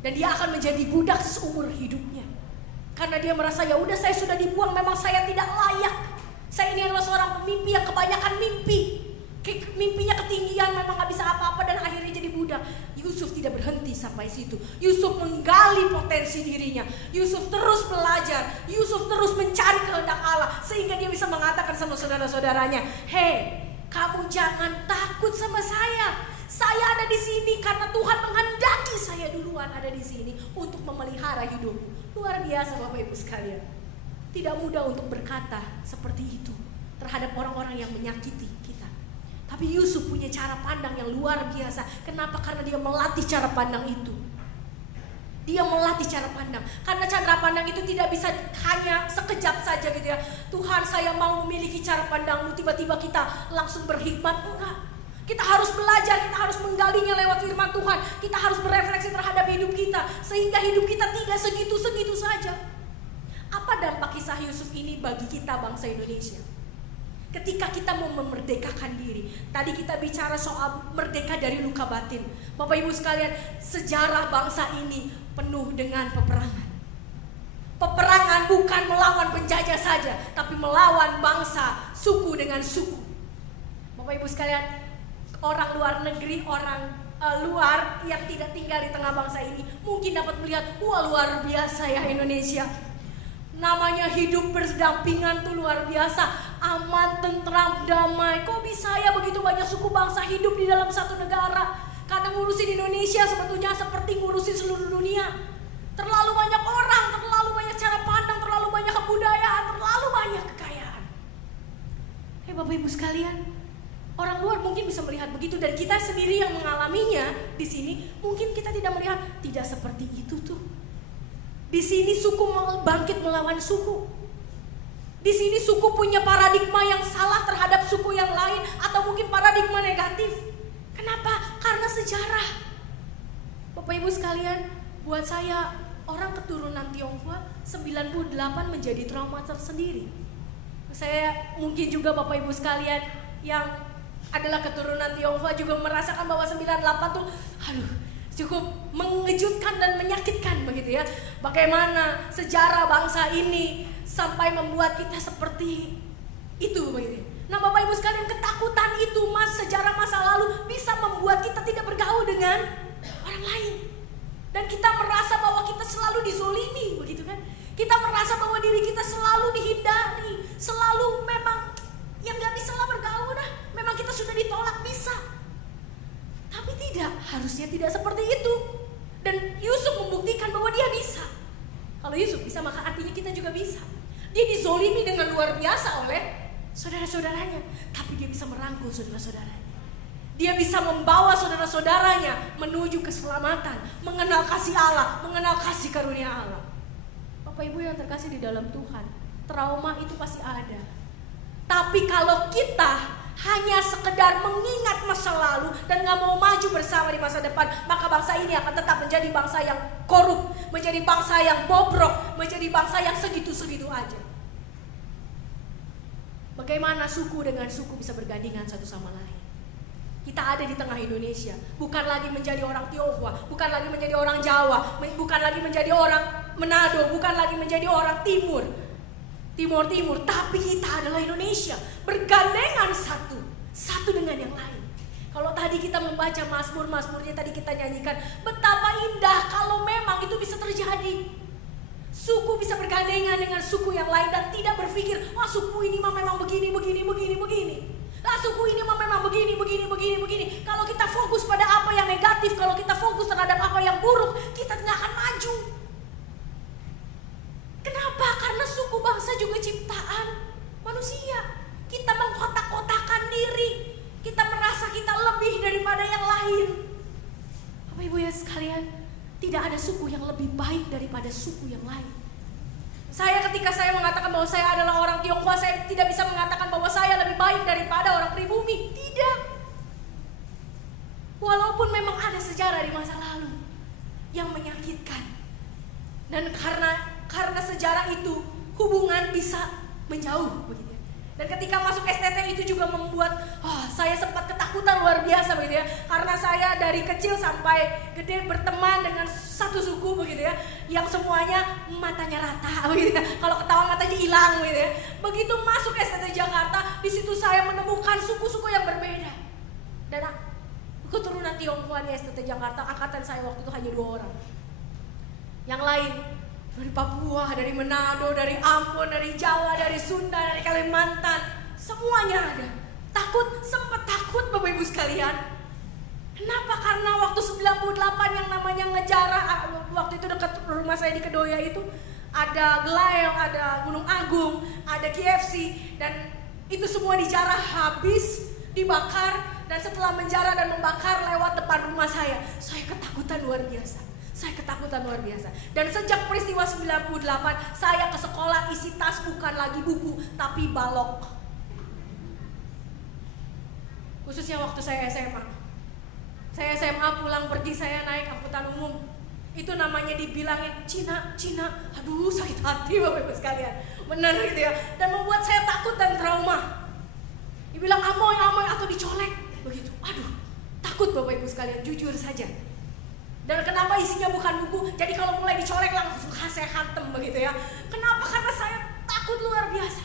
Dan dia akan menjadi budak seumur hidupnya. Karena dia merasa, ya udah, saya sudah dibuang, memang saya tidak layak. Saya ini adalah seorang pemimpi yang kebanyakan mimpi. Mimpinya ketinggian, memang gak bisa apa-apa, dan akhirnya jadi budak. Yusuf tidak berhenti sampai situ. Yusuf menggali potensi dirinya. Yusuf terus belajar. Yusuf terus mencari kehendak Allah, sehingga dia bisa mengatakan sama saudara-saudaranya, hei, kamu jangan takut sama saya. Saya ada di sini karena Tuhan menghendaki saya duluan ada di sini untuk memelihara hidupmu. Luar biasa Bapak Ibu sekalian. Tidak mudah untuk berkata seperti itu terhadap orang-orang yang menyakiti kita. Tapi Yusuf punya cara pandang yang luar biasa. Kenapa? Karena dia melatih cara pandang itu. Dia melatih cara pandang. Karena cara pandang itu tidak bisa hanya sekejap saja gitu ya. Tuhan, saya mau memiliki cara pandangmu, tiba-tiba kita langsung berhikmat. Enggak. Kita harus belajar, kita harus menggalinya lewat firman Tuhan. Kita harus berefleksi terhadap hidup kita, sehingga hidup kita tidak segitu-segitu saja. Apa dampak kisah Yusuf ini bagi kita bangsa Indonesia? Ketika kita mau memerdekakan diri. Tadi kita bicara soal merdeka dari luka batin. Bapak Ibu sekalian, sejarah bangsa ini penuh dengan peperangan. Peperangan bukan melawan penjajah saja, tapi melawan bangsa, suku dengan suku. Bapak Ibu sekalian, orang luar negeri, orang luar yang tidak tinggal di tengah bangsa ini mungkin dapat melihat, wah luar biasa ya Indonesia. Namanya hidup berdampingan tuh luar biasa, aman, tentram, damai. Kok bisa ya begitu banyak suku bangsa hidup di dalam satu negara? Karena ngurusin Indonesia sebetulnya seperti ngurusin seluruh dunia. Terlalu banyak orang, terlalu banyak cara pandang, terlalu banyak kebudayaan, terlalu banyak kekayaan. Bapak Ibu sekalian, Orang luar mungkin bisa melihat begitu, dan kita sendiri yang mengalaminya di sini mungkin kita tidak melihat tidak seperti itu tuh. Di sini suku bangkit melawan suku. Di sini suku punya paradigma yang salah terhadap suku yang lain, atau mungkin paradigma negatif. Kenapa? Karena sejarah. Bapak Ibu sekalian, buat saya orang keturunan Tionghoa 98 menjadi trauma tersendiri. Saya mungkin juga Bapak Ibu sekalian yang adalah keturunan Tionghoa juga merasakan bahwa 98 tuh cukup mengejutkan dan menyakitkan begitu ya. Bagaimana sejarah bangsa ini sampai membuat kita seperti itu begitu. Nah Bapak Ibu sekalian, ketakutan itu sejarah masa lalu bisa membuat kita tidak bergaul dengan orang lain. Dan kita merasa bahwa kita selalu dizolimi begitu kan. Kita merasa bahwa diri kita selalu dihindari, selalu memang yang gak bisa lah bergaul dah. Memang kita sudah ditolak bisa. Tapi tidak, harusnya tidak seperti itu. Dan Yusuf membuktikan bahwa dia bisa. Kalau Yusuf bisa, maka artinya kita juga bisa. Dia dizolimi dengan luar biasa oleh saudara-saudaranya, tapi dia bisa merangkul saudara-saudaranya. Dia bisa membawa saudara-saudaranya menuju keselamatan, mengenal kasih Allah, mengenal kasih karunia Allah. Bapak Ibu yang terkasih di dalam Tuhan, trauma itu pasti ada. Tapi kalau kita hanya sekedar mengingat masa lalu dan gak mau maju bersama di masa depan, maka bangsa ini akan tetap menjadi bangsa yang korup, menjadi bangsa yang bobrok, menjadi bangsa yang segitu-segitu aja. Bagaimana suku dengan suku bisa bergandingan satu sama lain? Kita ada di tengah Indonesia, bukan lagi menjadi orang Tionghoa, bukan lagi menjadi orang Jawa, bukan lagi menjadi orang Manado, bukan lagi menjadi orang Timur, tapi kita adalah Indonesia, bergandengan satu dengan yang lain. Kalau tadi kita membaca Mazmur-mazmurnya, tadi kita nyanyikan, betapa indah kalau memang itu bisa terjadi. Suku bisa bergandengan dengan suku yang lain dan tidak berpikir, wah suku ini mah memang begini. Lah suku ini mah memang begini. Kalau kita fokus pada apa yang negatif, kalau kita fokus terhadap apa yang buruk, kita nggak akan maju. Kenapa? Karena suku bangsa juga ciptaan manusia. Kita mengkotak-kotakan diri. Kita merasa kita lebih daripada yang lain. Bapak Ibu ya sekalian, tidak ada suku yang lebih baik daripada suku yang lain. Ketika saya mengatakan bahwa saya adalah orang Tionghoa, saya tidak bisa mengatakan bahwa saya lebih baik daripada orang pribumi. Tidak. Walaupun memang ada sejarah di masa lalu yang menyakitkan. Dan karena sejarah itu hubungan bisa menjauh begitu. Dan ketika masuk STT itu juga membuat saya sempat ketakutan luar biasa begitu ya. Karena saya dari kecil sampai gede berteman dengan satu suku begitu ya, yang semuanya matanya rata begitu ya. Kalau ketawa matanya hilang begitu ya. Begitu masuk STT Jakarta, di situ saya menemukan suku-suku yang berbeda. Dan keturunan Tionghoa di STT Jakarta, angkatan saya waktu itu hanya 2 orang. Yang lain dari Papua, dari Manado, dari Ambon, dari Jawa, dari Sunda, dari Kalimantan, semuanya ada. Sempat takut Bapak Ibu sekalian. Kenapa? Karena waktu 98 yang namanya ngejarah, waktu itu dekat rumah saya di Kedoya itu ada Gelael, ada Gunung Agung, ada KFC, dan itu semua dijarah habis, dibakar, dan setelah menjarah dan membakar lewat depan rumah saya ketakutan luar biasa. Dan sejak peristiwa 98, saya ke sekolah isi tas bukan lagi buku, tapi balok. Khususnya waktu saya SMA. Saya SMA pulang pergi, saya naik angkutan umum. Itu namanya dibilangin Cina. Aduh sakit hati Bapak Ibu sekalian. Benar gitu ya. Dan membuat saya takut dan trauma. Dibilang amoy atau dicolek. Begitu. Aduh takut Bapak Ibu sekalian, jujur saja. Dan kenapa isinya bukan buku, jadi kalau mulai dicolek langsung saya hantem begitu ya. Kenapa? Karena saya takut luar biasa.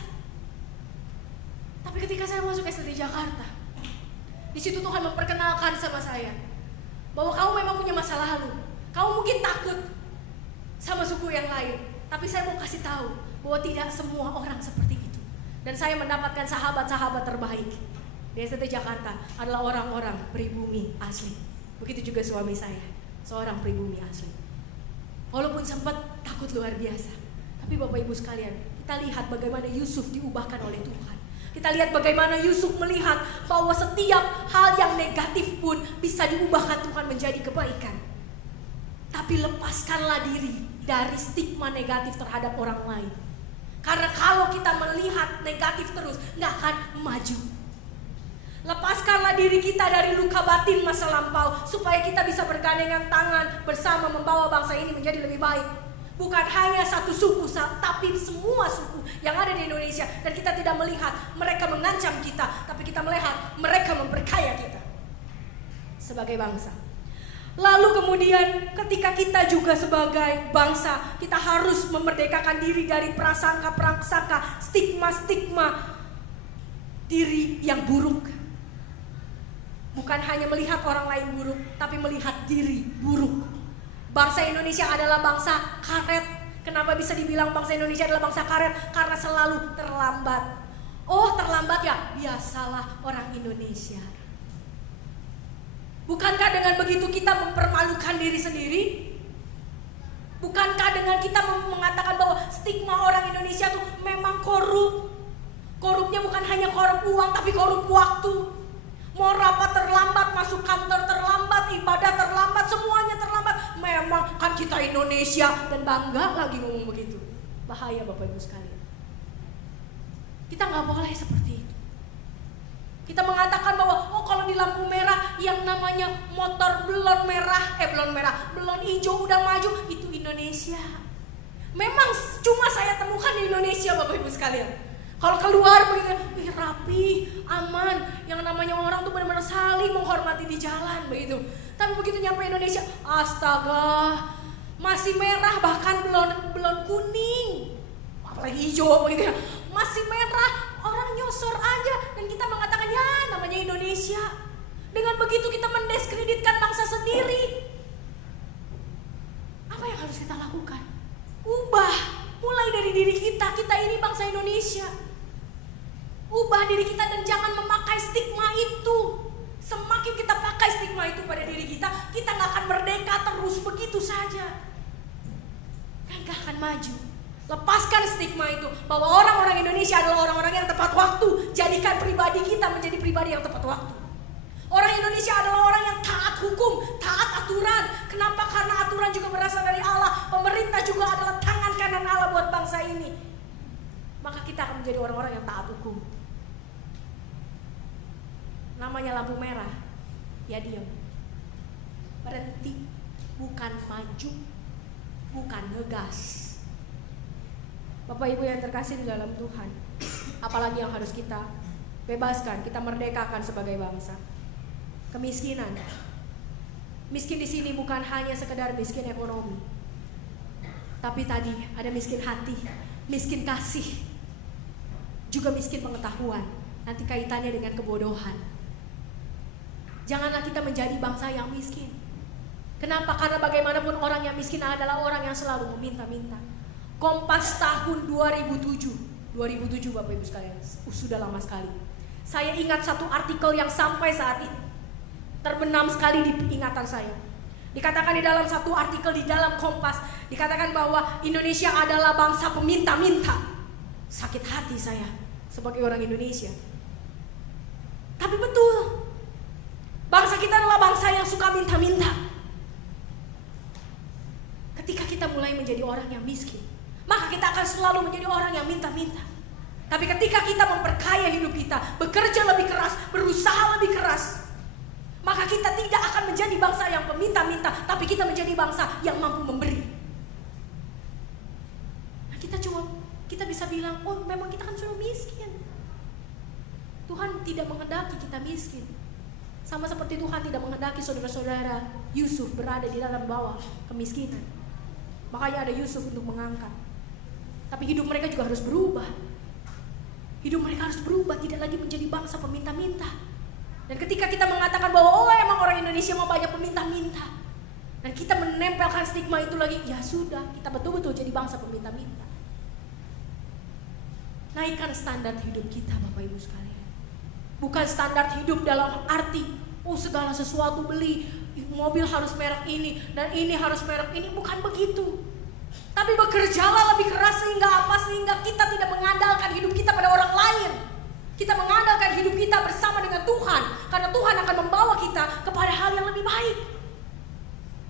Tapi ketika saya masuk STT Jakarta, di situ Tuhan memperkenalkan sama saya bahwa kamu memang punya masa lalu. Kamu mungkin takut sama suku yang lain, tapi saya mau kasih tahu bahwa tidak semua orang seperti itu. Dan saya mendapatkan sahabat-sahabat terbaik di STT Jakarta adalah orang-orang pribumi asli. Begitu juga suami saya, seorang pribumi asli. Walaupun sempat takut luar biasa, tapi Bapak Ibu sekalian, kita lihat bagaimana Yusuf diubahkan oleh Tuhan. Kita lihat bagaimana Yusuf melihat bahwa setiap hal yang negatif pun bisa diubahkan Tuhan menjadi kebaikan. Tapi lepaskanlah diri dari stigma negatif terhadap orang lain. Karena kalau kita melihat negatif terus, nggak akan maju. Lepaskanlah diri kita dari luka batin masa lampau, supaya kita bisa bergandengan tangan bersama membawa bangsa ini menjadi lebih baik. Bukan hanya satu suku, tapi semua suku yang ada di Indonesia. Dan kita tidak melihat mereka mengancam kita, tapi kita melihat mereka memperkaya kita sebagai bangsa. Lalu kemudian ketika kita juga sebagai bangsa, kita harus memerdekakan diri dari prasangka-prasangka, stigma-stigma diri yang buruk. Bukan hanya melihat orang lain buruk, tapi melihat diri buruk. Bangsa Indonesia adalah bangsa karet. Kenapa bisa dibilang bangsa Indonesia adalah bangsa karet? Karena selalu terlambat. Oh, terlambat ya? Biasalah orang Indonesia. Bukankah dengan begitu kita mempermalukan diri sendiri? Bukankah dengan kita mengatakan bahwa stigma orang Indonesia tuh memang korup? Korupnya bukan hanya korup uang, tapi korup waktu. Mau rapat terlambat, masuk kantor terlambat, ibadah terlambat, semuanya terlambat. Memang kan kita Indonesia, dan bangga lagi ngomong begitu. Bahaya Bapak Ibu sekalian. Kita nggak boleh seperti itu. Kita mengatakan bahwa oh kalau di lampu merah yang namanya motor belon hijau udah maju, itu Indonesia. Memang cuma saya temukan di Indonesia Bapak Ibu sekalian. Kalau keluar begitu, rapi, aman. Yang namanya orang tuh benar-benar saling menghormati di jalan begitu. Tapi begitu nyampe Indonesia, astaga, masih merah, bahkan belum kuning, apalagi hijau begitu ya. Masih merah, orang nyosor aja, dan kita mengatakan ya namanya Indonesia. Dengan begitu kita mendiskreditkan bangsa sendiri. Apa yang harus kita lakukan? Ubah, mulai dari diri kita. Kita ini bangsa Indonesia. Ubah diri kita dan jangan memakai stigma itu. Semakin kita pakai stigma itu pada diri kita, kita gak akan merdeka terus begitu saja. Gak akan maju. Lepaskan stigma itu bahwa orang-orang Indonesia adalah orang-orang yang tepat waktu. Jadikan pribadi kita menjadi pribadi yang tepat waktu. Orang Indonesia adalah orang yang taat hukum, taat aturan. Kenapa? Karena aturan juga berasal dari Allah. Pemerintah juga adalah tangan kanan Allah buat bangsa ini. Maka kita akan menjadi orang-orang yang taat hukum. Namanya lampu merah, ya diam. Berhenti, bukan maju, bukan ngegas. Bapak Ibu yang terkasih di dalam Tuhan, apalagi yang harus kita bebaskan, kita merdekakan sebagai bangsa. Kemiskinan. Miskin di sini bukan hanya sekedar miskin ekonomi, tapi tadi ada miskin hati, miskin kasih, juga miskin pengetahuan. Nanti kaitannya dengan kebodohan. Janganlah kita menjadi bangsa yang miskin. Kenapa? Karena bagaimanapun orang yang miskin adalah orang yang selalu meminta-minta. Kompas tahun 2007 Bapak Ibu sekalian, sudah lama sekali. Saya ingat satu artikel yang sampai saat ini terbenam sekali di ingatan saya. Dikatakan di dalam satu artikel di dalam Kompas, dikatakan bahwa Indonesia adalah bangsa peminta-minta. Sakit hati saya sebagai orang Indonesia. Tapi betul, bangsa kita adalah bangsa yang suka minta-minta. Ketika kita mulai menjadi orang yang miskin, maka kita akan selalu menjadi orang yang minta-minta. Tapi ketika kita memperkaya hidup kita, bekerja lebih keras, berusaha lebih keras, maka kita tidak akan menjadi bangsa yang peminta-minta, tapi kita menjadi bangsa yang mampu memberi. Nah, kita bisa bilang, oh memang kita kan sudah miskin. Tuhan tidak menghendaki kita miskin. Sama seperti Tuhan tidak menghendaki saudara-saudara Yusuf berada di dalam bawah kemiskinan. Makanya ada Yusuf untuk mengangkat. Tapi hidup mereka juga harus berubah. Hidup mereka harus berubah, tidak lagi menjadi bangsa peminta-minta. Dan ketika kita mengatakan bahwa oh emang orang Indonesia mau banyak peminta-minta, dan kita menempelkan stigma itu lagi, ya sudah, kita betul-betul jadi bangsa peminta-minta. Naikkan standar hidup kita Bapak Ibu sekalian. Bukan standar hidup dalam arti oh segala sesuatu beli, mobil harus merek ini dan ini harus merek ini, bukan begitu. Tapi bekerjalah lebih keras sehingga apa? Sehingga kita tidak mengandalkan hidup kita pada orang lain. Kita mengandalkan hidup kita bersama dengan Tuhan, karena Tuhan akan membawa kita kepada hal yang lebih baik.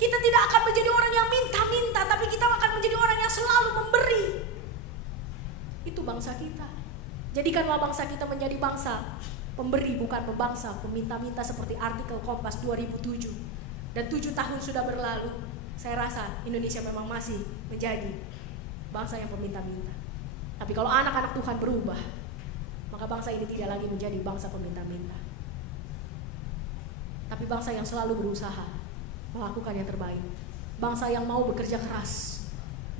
Kita tidak akan menjadi orang yang minta-minta, tapi kita akan menjadi orang yang selalu memberi. Itu bangsa kita. Jadikanlah bangsa kita menjadi bangsa pemberi, bukan pembangsa peminta-minta seperti artikel Kompas 2007. Dan 7 tahun sudah berlalu, saya rasa Indonesia memang masih menjadi bangsa yang peminta-minta. Tapi kalau anak-anak Tuhan berubah, maka bangsa ini tidak lagi menjadi bangsa peminta-minta, tapi bangsa yang selalu berusaha melakukan yang terbaik. Bangsa yang mau bekerja keras,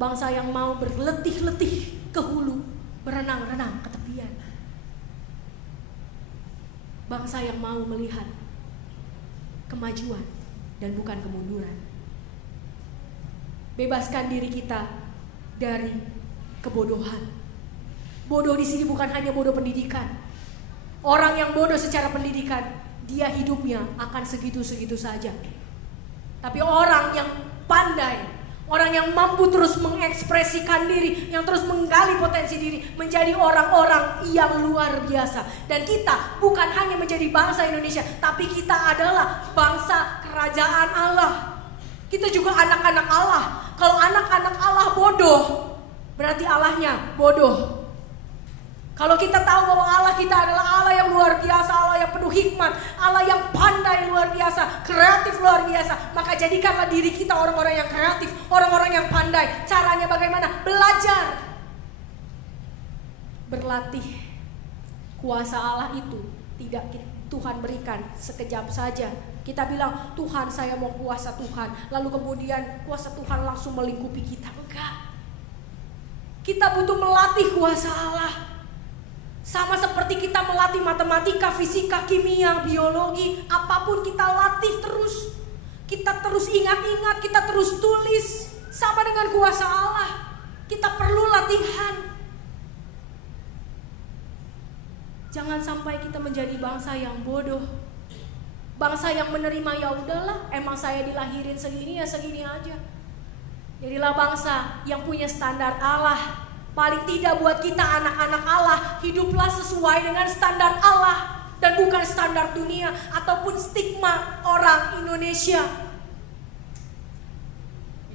bangsa yang mau berletih-letih ke hulu, berenang-renang ke tepian. Bangsa yang mau melihat kemajuan dan bukan kemunduran. Bebaskan diri kita dari kebodohan. Bodoh di sini bukan hanya bodoh pendidikan. Orang yang bodoh secara pendidikan, dia hidupnya akan segitu-segitu saja. Tapi orang yang pandai, orang yang mampu terus mengekspresikan diri, yang terus menggali potensi diri, menjadi orang-orang yang luar biasa. Dan kita bukan hanya menjadi bangsa Indonesia, tapi kita adalah bangsa kerajaan Allah. Kita juga anak-anak Allah. Kalau anak-anak Allah bodoh, berarti Allahnya bodoh. Kalau kita tahu bahwa Allah kita adalah Allah yang luar biasa, Allah yang penuh hikmat, Allah yang pandai luar biasa, kreatif luar biasa, maka jadikanlah diri kita orang-orang yang kreatif, orang-orang yang pandai. Caranya bagaimana? Belajar, berlatih. Kuasa Allah itu tidak Tuhan berikan sekejap saja. Kita bilang, Tuhan saya mau kuasa Tuhan, lalu kemudian kuasa Tuhan langsung melingkupi kita. Enggak. Kita butuh melatih kuasa Allah. Sama seperti kita melatih matematika, fisika, kimia, biologi, apapun kita latih terus. Kita terus ingat-ingat, kita terus tulis. Sama dengan kuasa Allah, kita perlu latihan. Jangan sampai kita menjadi bangsa yang bodoh. Bangsa yang menerima, ya udahlah, emang saya dilahirin segini ya segini aja. Jadilah bangsa yang punya standar Allah. Paling tidak buat kita anak-anak Allah, hiduplah sesuai dengan standar Allah dan bukan standar dunia ataupun stigma orang Indonesia.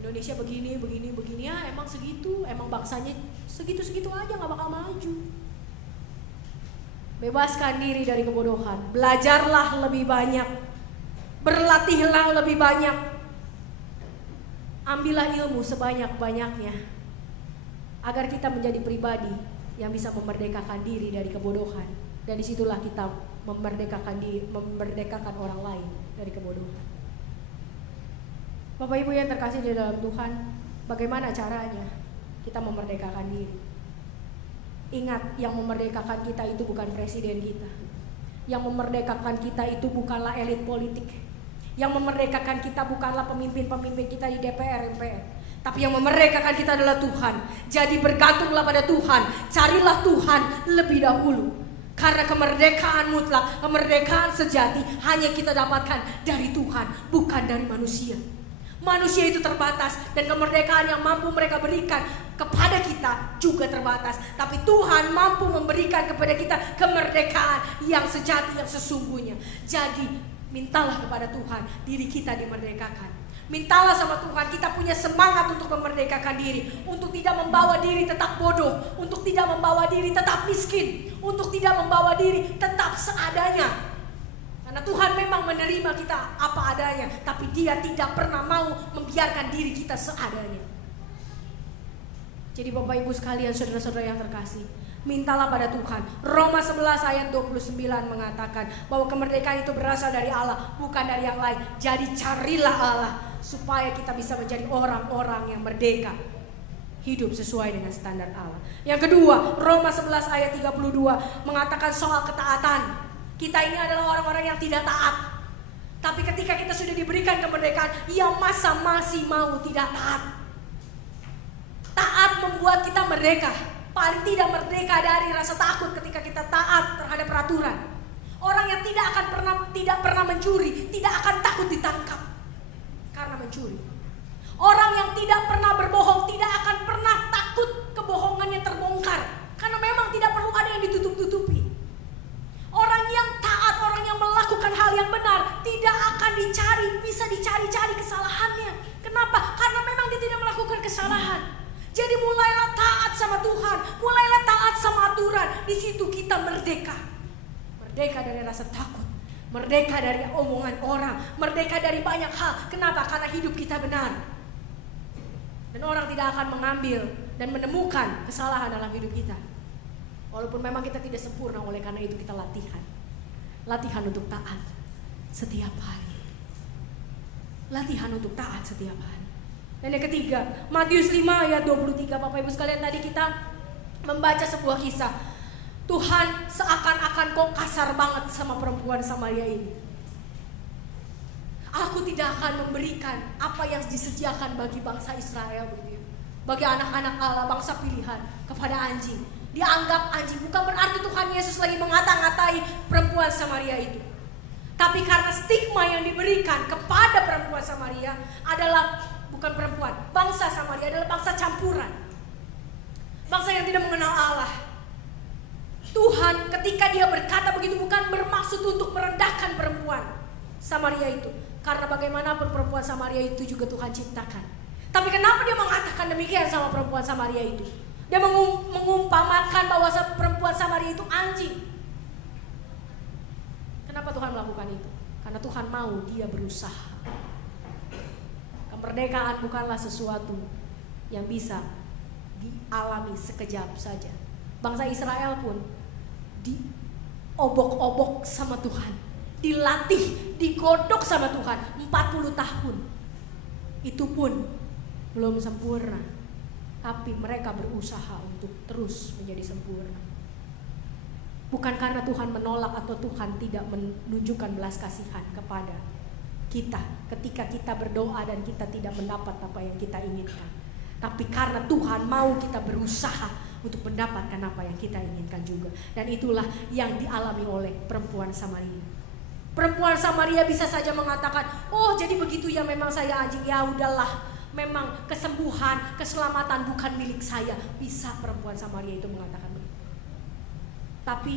Indonesia begini ya, emang segitu, emang bangsanya segitu-segitu aja, gak bakal maju. Bebaskan diri dari kebodohan, belajarlah lebih banyak, berlatihlah lebih banyak, ambillah ilmu sebanyak-banyaknya, agar kita menjadi pribadi yang bisa memerdekakan diri dari kebodohan. Dan disitulah kita memerdekakan orang lain dari kebodohan. Bapak Ibu yang terkasih di dalam Tuhan, bagaimana caranya kita memerdekakan diri? Ingat, yang memerdekakan kita itu bukan presiden kita. Yang memerdekakan kita itu bukanlah elit politik. Yang memerdekakan kita bukanlah pemimpin-pemimpin kita di DPR, MPR. Tapi yang memerdekakan kita adalah Tuhan. Jadi bergantunglah pada Tuhan. Carilah Tuhan lebih dahulu. Karena kemerdekaan mutlak, kemerdekaan sejati hanya kita dapatkan dari Tuhan, bukan dari manusia. Manusia itu terbatas dan kemerdekaan yang mampu mereka berikan kepada kita juga terbatas. Tapi Tuhan mampu memberikan kepada kita kemerdekaan yang sejati, yang sesungguhnya. Jadi mintalah kepada Tuhan, diri kita dimerdekakan. Mintalah sama Tuhan, kita punya semangat untuk memerdekakan diri, untuk tidak membawa diri tetap bodoh, untuk tidak membawa diri tetap miskin, untuk tidak membawa diri tetap seadanya. Karena Tuhan memang menerima kita apa adanya, tapi Dia tidak pernah mau membiarkan diri kita seadanya. Jadi Bapak Ibu sekalian, saudara-saudara yang terkasih, mintalah pada Tuhan. Roma 11 ayat 29 mengatakan bahwa kemerdekaan itu berasal dari Allah, bukan dari yang lain. Jadi carilah Allah supaya kita bisa menjadi orang-orang yang merdeka, hidup sesuai dengan standar Allah. Yang kedua, Roma 11 ayat 32 mengatakan soal ketaatan. Kita ini adalah orang-orang yang tidak taat. Tapi ketika kita sudah diberikan kemerdekaan, ya masa masih mau tidak taat? Taat membuat kita merdeka. Paling tidak merdeka dari rasa takut ketika kita taat terhadap peraturan. Orang yang tidak pernah mencuri tidak akan takut ditangkap karena mencuri. Orang yang tidak pernah berbohong tidak akan pernah takut kebohongannya terbongkar, karena memang tidak perlu ada yang ditutup-tutupi. tidak akan bisa dicari-cari kesalahannya. Kenapa? Karena memang dia tidak melakukan kesalahan. Jadi mulailah taat sama Tuhan, mulailah taat sama aturan. Di situ kita merdeka. Merdeka dari rasa takut, merdeka dari omongan orang, merdeka dari banyak hal. Kenapa? Karena hidup kita benar. Dan orang tidak akan mengambil dan menemukan kesalahan dalam hidup kita. Walaupun memang kita tidak sempurna, oleh karena itu kita latihan. Latihan untuk taat setiap hari. Latihan untuk taat setiap hari. Dan yang ketiga, Matius 5 ayat 23. Bapak Ibu sekalian, tadi kita membaca sebuah kisah. Tuhan seakan-akan kok kasar banget sama perempuan Samaria ini. Aku tidak akan memberikan apa yang disediakan bagi bangsa Israel, bagi anak-anak Allah, bangsa pilihan, kepada anjing. Dianggap anjing. Bukan berarti Tuhan Yesus lagi mengata-ngatai perempuan Samaria itu. Tapi karena stigma yang diberikan kepada perempuan Samaria adalah bukan perempuan, bangsa Samaria adalah bangsa campuran. Bangsa yang tidak mengenal Allah. Tuhan ketika dia berkata begitu bukan bermaksud untuk merendahkan perempuan Samaria itu. Karena bagaimanapun perempuan Samaria itu juga Tuhan ciptakan. Tapi kenapa dia mengatakan demikian sama perempuan Samaria itu? Dia mengumpamakan bahwa perempuan Samaria itu anjing. Kenapa Tuhan melakukan itu? Karena Tuhan mau dia berusaha. Kemerdekaan bukanlah sesuatu yang bisa dialami sekejap saja. Bangsa Israel pun diobok-obok sama Tuhan, dilatih, digodok sama Tuhan 40 tahun. Itu pun belum sempurna, tapi mereka berusaha untuk terus menjadi sempurna. Bukan karena Tuhan menolak atau Tuhan tidak menunjukkan belas kasihan kepada kita ketika kita berdoa dan kita tidak mendapat apa yang kita inginkan. Tapi karena Tuhan mau kita berusaha untuk mendapatkan apa yang kita inginkan juga. Dan itulah yang dialami oleh perempuan Samaria. Perempuan Samaria bisa saja mengatakan, oh jadi begitu ya, memang saya anjing, ya udahlah, memang kesembuhan, keselamatan bukan milik saya. Bisa perempuan Samaria itu mengatakan begitu. Tapi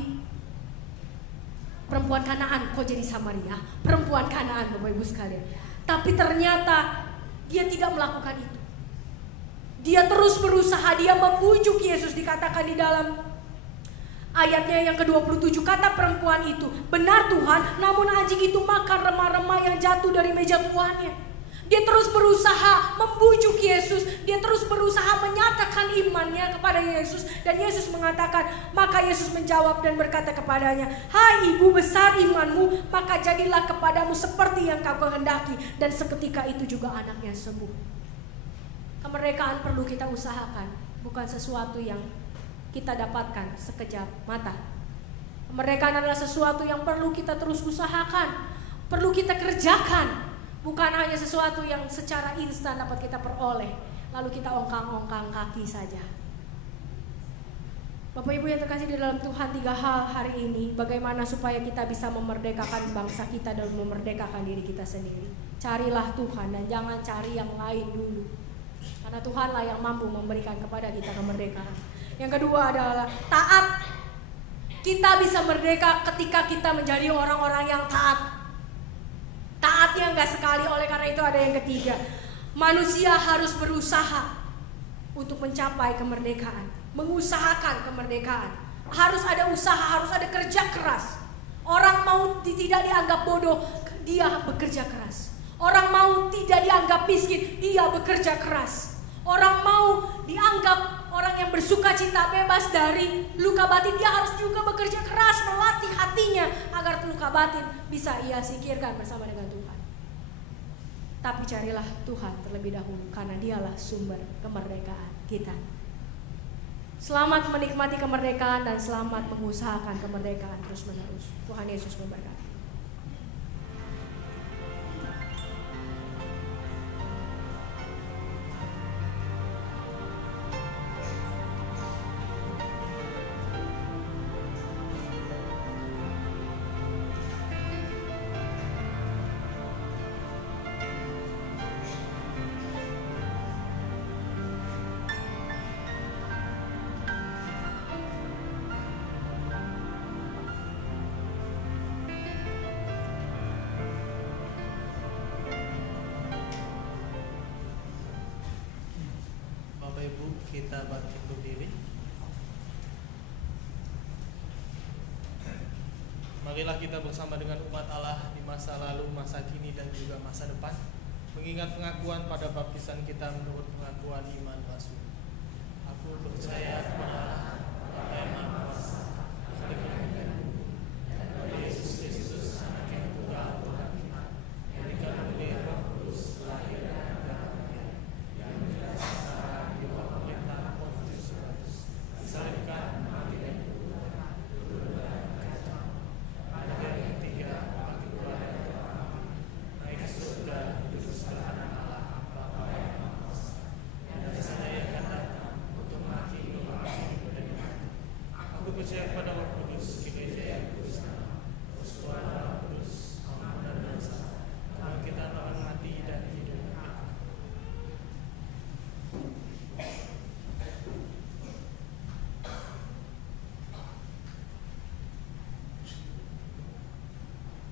perempuan Kanaan kok jadi Samaria? Perempuan Kanaan, Bapak Ibu sekalian. Tapi ternyata dia tidak melakukan itu. Dia terus berusaha, dia membujuk Yesus. Dikatakan di dalam ayatnya yang ke-27, kata perempuan itu, benar Tuhan, namun anjing itu makan remah-remah yang jatuh dari meja tuannya. Dia terus berusaha membujuk Yesus. Dia terus berusaha menyatakan imannya kepada Yesus. Dan Yesus mengatakan, maka Yesus menjawab dan berkata kepadanya, hai ibu, besar imanmu, maka jadilah kepadamu seperti yang kau kehendaki. Dan seketika itu juga anaknya sembuh. Kemerdekaan perlu kita usahakan, bukan sesuatu yang kita dapatkan sekejap mata. Kemerdekaan adalah sesuatu yang perlu kita terus usahakan, perlu kita kerjakan. Bukan hanya sesuatu yang secara instan dapat kita peroleh, lalu kita ongkang-ongkang kaki saja. Bapak Ibu yang terkasih di dalam Tuhan, 3 hal hari ini, bagaimana supaya kita bisa memerdekakan bangsa kita dan memerdekakan diri kita sendiri. Carilah Tuhan dan jangan cari yang lain dulu. Karena Tuhanlah yang mampu memberikan kepada kita kemerdekaan. Yang kedua adalah taat. Kita bisa merdeka ketika kita menjadi orang-orang yang taat. Taatnya enggak sekali, oleh karena itu ada yang ketiga. Manusia harus berusaha untuk mencapai kemerdekaan, mengusahakan kemerdekaan. Harus ada usaha, harus ada kerja keras. Orang mau tidak dianggap bodoh, dia bekerja keras. Orang mau tidak dianggap miskin, dia bekerja keras. Orang mau dianggap orang yang bersuka cita, bebas dari luka batin, dia harus juga bekerja keras, melatih hatinya agar luka batin bisa ia singkirkan bersama dengan Tuhan. Tapi carilah Tuhan terlebih dahulu, karena dialah sumber kemerdekaan kita. Selamat menikmati kemerdekaan dan selamat mengusahakan kemerdekaan terus menerus. Tuhan Yesus memberkati. Kita bangkit berdiri. Marilah kita bersama dengan umat Allah di masa lalu, masa kini, dan juga masa depan, mengingat pengakuan pada baptisan kita menurut pengakuan iman Rasul. Aku percaya kepada Allah, Bapa yang Maha Kuasa, kepada Yesus Kristus, Anak yang tunggal Tuhan kita, yang dikandung oleh Roh Kudus, lahir dari darahnya, yang dirasakan di bawah pemerintahan Pontius Pilatus, disalibkan, mati dan turun dari kacang. Pada hari yang ketiga, bangkit keluar dari tempat naik ke surga, duduk sebelah kanan Allah, Bapa yang Maha Kuasa. Dan dari sana Ia akan datang untuk menghakimi orang hidup dan mati. Aku percaya pada Roh Kudus, gereja yang kudus, persekutuan darah kudus, pengampunan dosa, kebangkitan orang mati dan hidup.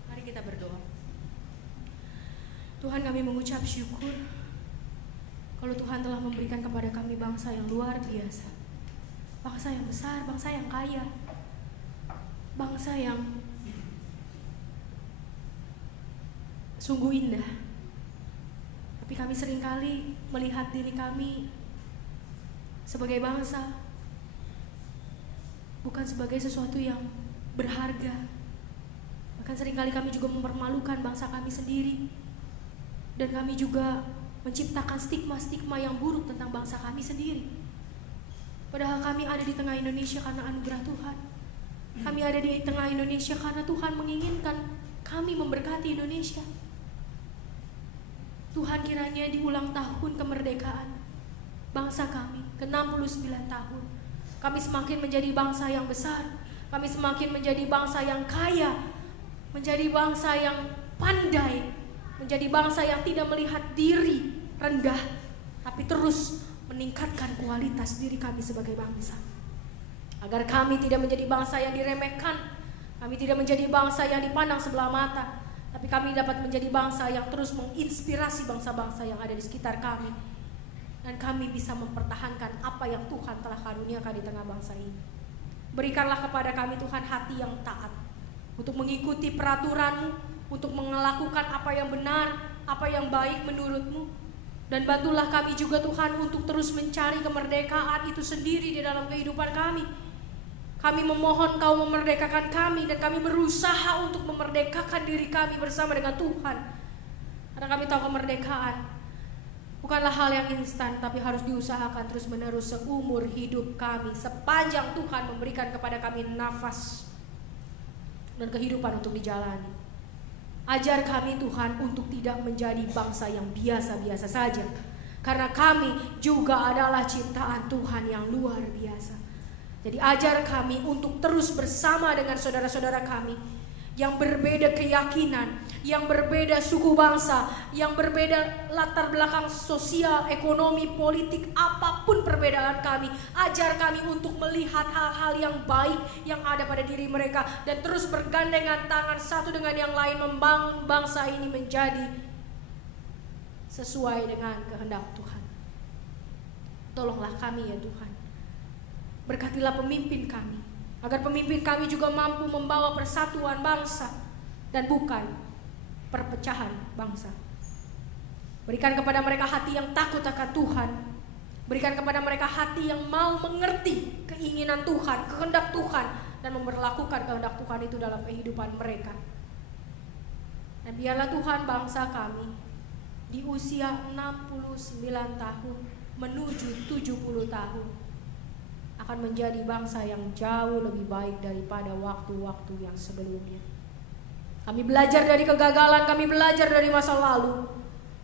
Mari kita berdoa. Tuhan, kami mengucap syukur kalau Tuhan telah memberikan kepada kami bangsa yang luar biasa, bangsa yang besar, bangsa yang kaya, bangsa yang sungguh indah. Tapi kami seringkali melihat diri kami sebagai bangsa bukan sebagai sesuatu yang berharga. Bahkan seringkali kami juga mempermalukan bangsa kami sendiri, dan kami juga menciptakan stigma-stigma yang buruk tentang bangsa kami sendiri. Padahal kami ada di tengah Indonesia karena anugerah Tuhan. Kami ada di tengah Indonesia karena Tuhan menginginkan kami memberkati Indonesia. Tuhan, kiranya di ulang tahun kemerdekaan bangsa kami ke-69 tahun, kami semakin menjadi bangsa yang besar, kami semakin menjadi bangsa yang kaya, menjadi bangsa yang pandai, menjadi bangsa yang tidak melihat diri rendah, tapi terus meningkatkan kualitas diri kami sebagai bangsa. Agar kami tidak menjadi bangsa yang diremehkan, kami tidak menjadi bangsa yang dipandang sebelah mata, tapi kami dapat menjadi bangsa yang terus menginspirasi bangsa-bangsa yang ada di sekitar kami. Dan kami bisa mempertahankan apa yang Tuhan telah karuniakan di tengah bangsa ini. Berikanlah kepada kami Tuhan hati yang taat untuk mengikuti peraturan-Mu, untuk melakukan apa yang benar, apa yang baik menurut-Mu. Dan bantulah kami juga Tuhan untuk terus mencari kemerdekaan itu sendiri di dalam kehidupan kami. Kami memohon Kau memerdekakan kami, dan kami berusaha untuk memerdekakan diri kami bersama dengan Tuhan. Karena kami tahu kemerdekaan bukanlah hal yang instan, tapi harus diusahakan terus-menerus seumur hidup kami, sepanjang Tuhan memberikan kepada kami nafas dan kehidupan untuk dijalani. Ajar kami Tuhan untuk tidak menjadi bangsa yang biasa-biasa saja, karena kami juga adalah ciptaan Tuhan yang luar biasa. Jadi ajar kami untuk terus bersama dengan saudara-saudara kami yang berbeda keyakinan, yang berbeda suku bangsa, yang berbeda latar belakang sosial, ekonomi, politik, apapun perbedaan kami. Ajar kami untuk melihat hal-hal yang baik yang ada pada diri mereka, dan terus bergandengan tangan satu dengan yang lain membangun bangsa ini menjadi sesuai dengan kehendak Tuhan. Tolonglah kami ya Tuhan. Berkatilah pemimpin kami, agar pemimpin kami juga mampu membawa persatuan bangsa dan bukan perpecahan bangsa. Berikan kepada mereka hati yang takut akan Tuhan. Berikan kepada mereka hati yang mau mengerti keinginan Tuhan, kehendak Tuhan, dan memperlakukan kehendak Tuhan itu dalam kehidupan mereka. Dan biarlah Tuhan bangsa kami di usia 69 tahun menuju 70 tahun akan menjadi bangsa yang jauh lebih baik daripada waktu-waktu yang sebelumnya. Kami belajar dari kegagalan, kami belajar dari masa lalu,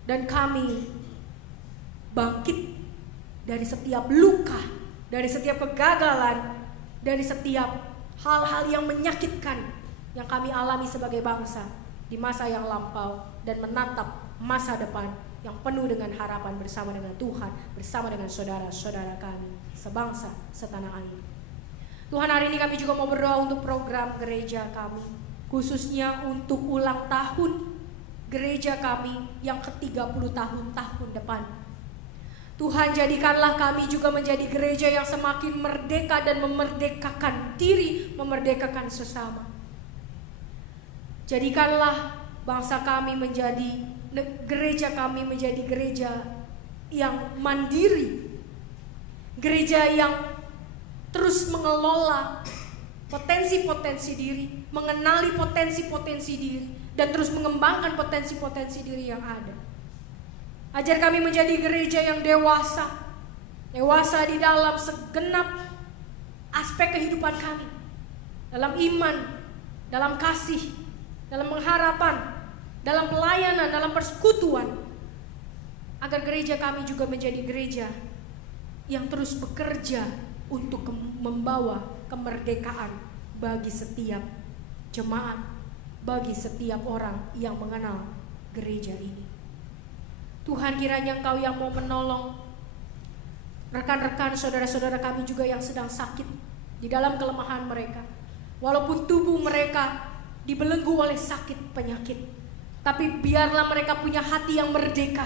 dan kami bangkit dari setiap luka, dari setiap kegagalan, dari setiap hal-hal yang menyakitkan yang kami alami sebagai bangsa di masa yang lampau, dan menatap masa depan yang penuh dengan harapan bersama dengan Tuhan, bersama dengan saudara-saudara kami sebangsa, setanah air. Tuhan, hari ini kami juga mau berdoa untuk program gereja kami, khususnya untuk ulang tahun gereja kami yang ke-30 tahun depan. Tuhan, jadikanlah kami juga menjadi gereja yang semakin merdeka dan memerdekakan diri, memerdekakan sesama. Jadikanlah bangsa kami menjadi, gereja kami menjadi gereja yang mandiri, gereja yang terus mengelola potensi-potensi diri, mengenali potensi-potensi diri, dan terus mengembangkan potensi-potensi diri yang ada. Ajar kami menjadi gereja yang dewasa di dalam segenap aspek kehidupan kami, dalam iman, dalam kasih, dalam pengharapan, dalam pelayanan, dalam persekutuan, agar gereja kami juga menjadi gereja yang terus bekerja untuk membawa kemerdekaan bagi setiap jemaat, bagi setiap orang yang mengenal gereja ini. Tuhan, kiranya Engkau yang mau menolong rekan-rekan, saudara-saudara kami juga yang sedang sakit di dalam kelemahan mereka. Walaupun tubuh mereka dibelenggu oleh sakit penyakit, tapi biarlah mereka punya hati yang merdeka,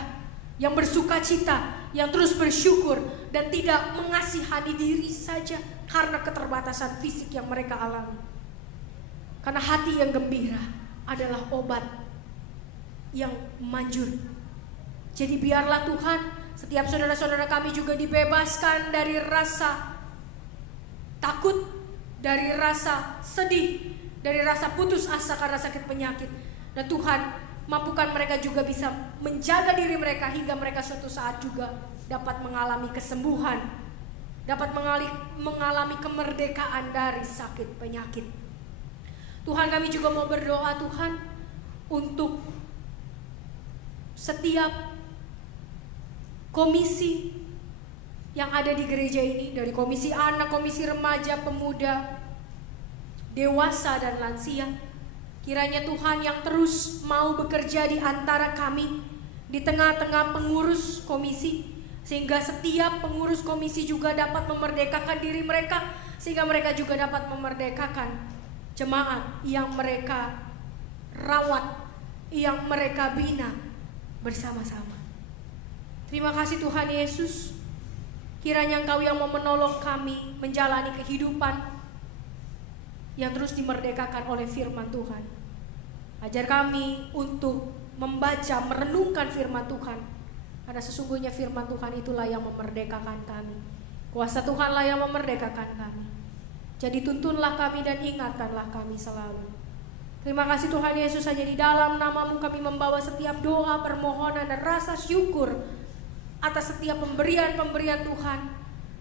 yang bersukacita, yang terus bersyukur, dan tidak mengasihani diri saja karena keterbatasan fisik yang mereka alami. Karena hati yang gembira adalah obat yang manjur. Jadi biarlah Tuhan, setiap saudara-saudara kami juga dibebaskan dari rasa takut, dari rasa sedih, dari rasa putus asa karena sakit penyakit. Dan Tuhan, mampukan mereka juga bisa menjaga diri mereka hingga mereka suatu saat juga dapat mengalami kesembuhan, dapat mengalami kemerdekaan dari sakit penyakit. Tuhan, kami juga mau berdoa Tuhan untuk setiap komisi yang ada di gereja ini, dari komisi anak, komisi remaja, pemuda, dewasa, dan lansia. Kiranya Tuhan yang terus mau bekerja di antara kami, di tengah-tengah pengurus komisi, sehingga setiap pengurus komisi juga dapat memerdekakan diri mereka, sehingga mereka juga dapat memerdekakan jemaat yang mereka rawat, yang mereka bina bersama-sama. Terima kasih Tuhan Yesus, kiranya Engkau yang mau menolong kami menjalani kehidupan yang terus dimerdekakan oleh firman Tuhan. Ajar kami untuk membaca, merenungkan firman Tuhan, karena sesungguhnya firman Tuhan itulah yang memerdekakan kami. Kuasa Tuhanlah yang memerdekakan kami. Jadi tuntunlah kami dan ingatkanlah kami selalu. Terima kasih Tuhan Yesus, hanya di dalam nama-Mu kami membawa setiap doa, permohonan, dan rasa syukur atas setiap pemberian-pemberian Tuhan,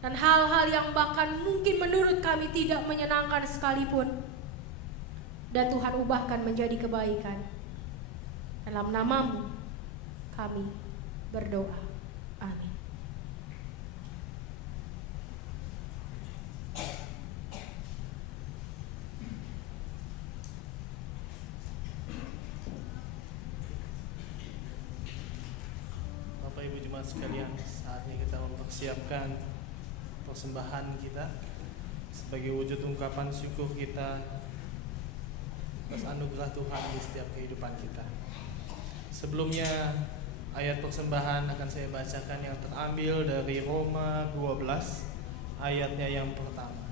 dan hal-hal yang bahkan mungkin menurut kami tidak menyenangkan sekalipun, dan Tuhan ubahkan menjadi kebaikan. Dalam nama-Mu kami berdoa. Amin. Ibu jemaat sekalian, saatnya kita mempersiapkan persembahan kita sebagai wujud ungkapan syukur kita atas anugerah Tuhan di setiap kehidupan kita. Sebelumnya, ayat persembahan akan saya bacakan yang terambil dari Roma 12 ayatnya yang pertama.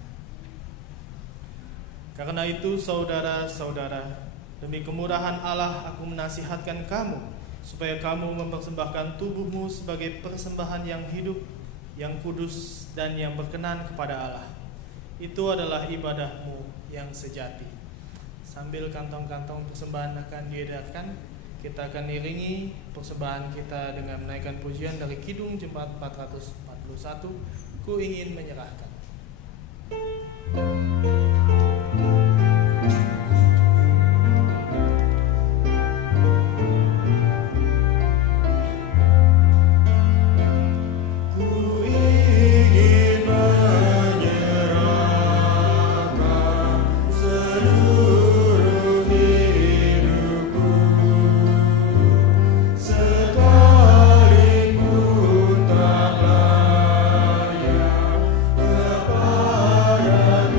Karena itu saudara-saudara, demi kemurahan Allah aku menasihatkan kamu supaya kamu mempersembahkan tubuhmu sebagai persembahan yang hidup, yang kudus, dan yang berkenan kepada Allah. Itu adalah ibadahmu yang sejati. Sambil kantong-kantong persembahan akan diedarkan, kita akan iringi persembahan kita dengan menaikkan pujian dari Kidung Jemaat 441, Ku Ingin Menyerahkan. Sekalipun tak layak kepada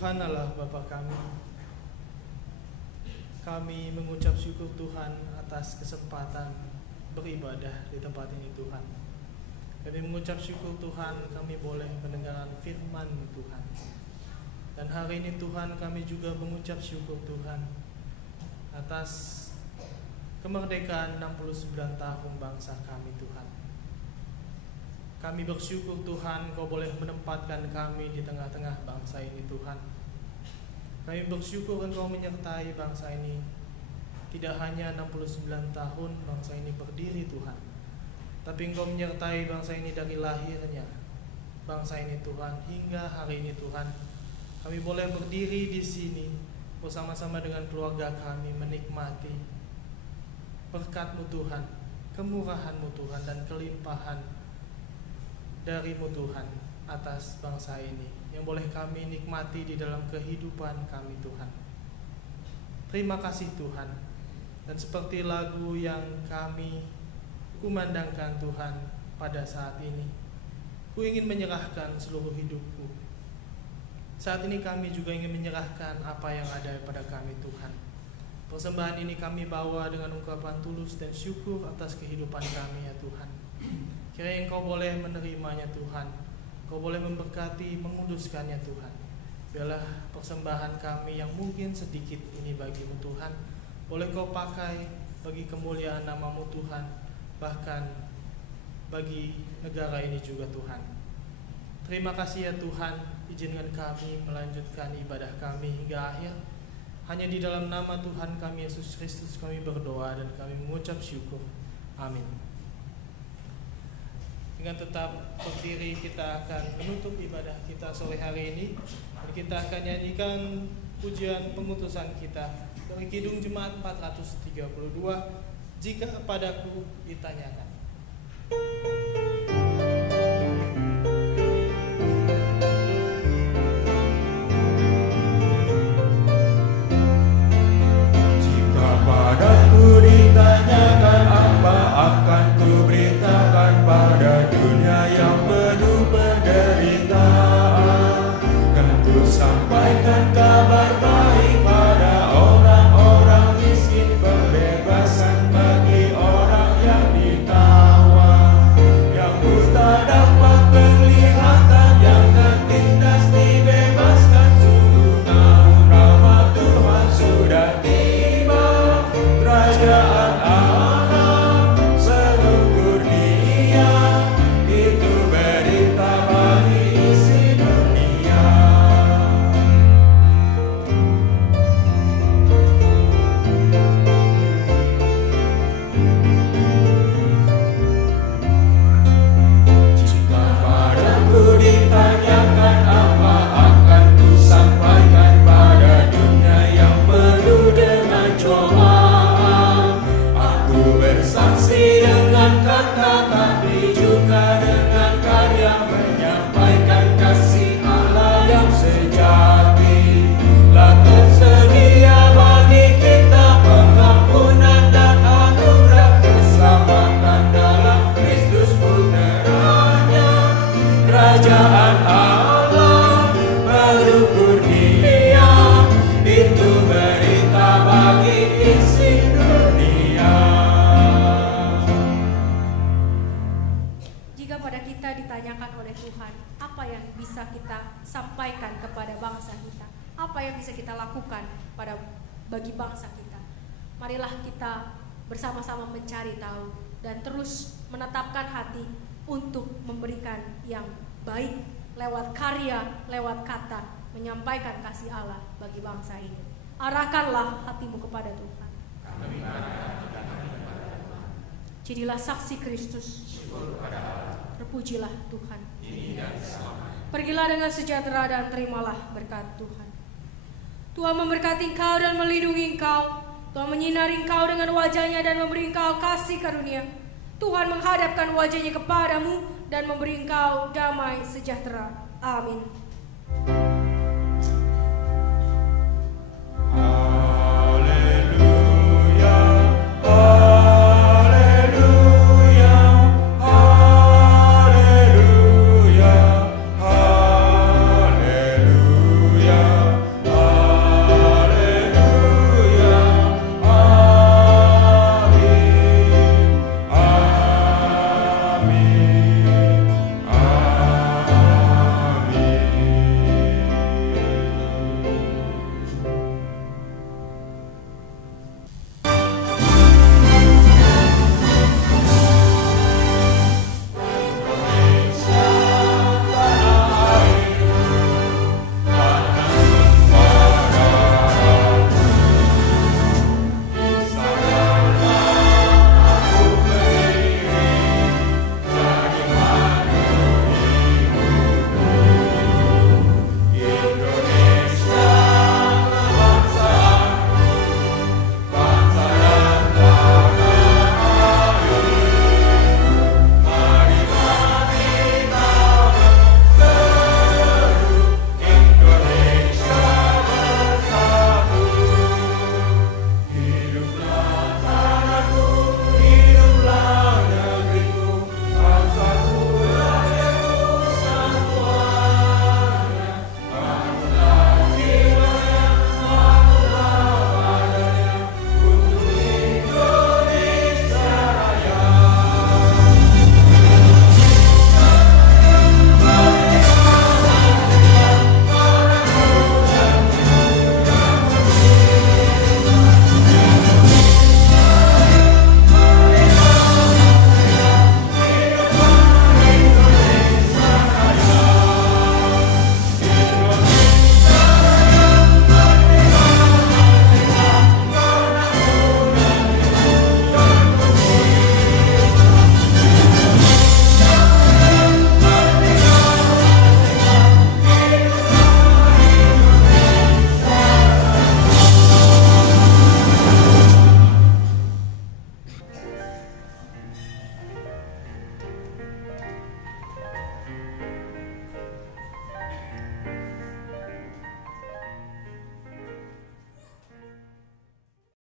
Tuhan Allah Bapa kami mengucap syukur Tuhan atas kesempatan beribadah di tempat ini Tuhan. Kami mengucap syukur Tuhan kami boleh mendengarkan firman Tuhan. Dan hari ini Tuhan kami juga mengucap syukur Tuhan atas kemerdekaan 69 tahun bangsa kami Tuhan. Kami bersyukur Tuhan Kau boleh menempatkan kami di tengah-tengah bangsa ini Tuhan. Kami bersyukur Engkau menyertai bangsa ini. Tidak hanya 69 tahun bangsa ini berdiri Tuhan, tapi Engkau menyertai bangsa ini dari lahirnya bangsa ini Tuhan hingga hari ini Tuhan. Kami boleh berdiri di sini bersama-sama dengan keluarga kami menikmati berkat-Mu Tuhan, kemurahan-Mu Tuhan, dan kelimpahan dari-Mu Tuhan atas bangsa ini yang boleh kami nikmati di dalam kehidupan kami Tuhan. Terima kasih Tuhan. Dan seperti lagu yang kami kumandangkan Tuhan pada saat ini, ku ingin menyerahkan seluruh hidupku. Saat ini kami juga ingin menyerahkan apa yang ada pada kami Tuhan. Persembahan ini kami bawa dengan ungkapan tulus dan syukur atas kehidupan kami ya Tuhan. Kiranya Engkau boleh menerimanya Tuhan, Kau boleh memberkati, menguduskannya Tuhan. Biarlah persembahan kami yang mungkin sedikit ini bagi-Mu Tuhan, boleh Kau pakai bagi kemuliaan nama-Mu Tuhan, bahkan bagi negara ini juga Tuhan. Terima kasih ya Tuhan, izinkan kami melanjutkan ibadah kami hingga akhir. Hanya di dalam nama Tuhan kami Yesus Kristus kami berdoa dan kami mengucap syukur. Amin. Dengan tetap berdiri kita akan menutup ibadah kita sore hari ini, dan kita akan nyanyikan pujian pengutusan kita dari Kidung Jemaat 432, Jika Padaku Ditanyakan. Jika padaku ditanyakan apa akan ku beritakan pada dunia yang penuh penderitaan, kan ku sampaikan kabar baik pada orang-orang miskin, pembebasan bagi orang yang ditawan, yang buta dapat penglihatan, yang tertindas dibebaskan. Sungguh namun rahmat Tuhan sudah tiba, kerajaan Allah seluruh dunia, itu berita bagi isi dunia. Jika padaku ditanyakan apa akan ku sampaikan pada dunia yang penuh dengan cobaan, aku bersaksi dengan kata tapi juga dengan karya, menyampaikan kasih Allah yang sejati. Lah tersedia bagi kita pengampunan dan anugerah keselamatan dalam Kristus putranya. Kerajaan Allah baru kurnia, itu berita bagi isi dunia. Jika pada kita ditanyakan oleh Tuhan, apa yang bisa kita sampaikan kepada bangsa kita? Apa yang bisa kita lakukan bagi bangsa kita? Marilah kita bersama-sama mencari tahu dan terus menetapkan hati untuk memberikan yang baik lewat karya, lewat kata, menyampaikan kasih Allah bagi bangsa ini. Arahkanlah hatimu kepada Tuhan. Jadilah saksi Kristus. Terpujilah Tuhan. Pergilah dengan sejahtera dan terimalah berkat Tuhan. Tuhan memberkati engkau dan melindungi engkau. Tuhan menyinari engkau dengan wajahnya dan memberi engkau kasih karunia. Tuhan menghadapkan wajahnya kepadamu dan memberi engkau damai sejahtera. Amin.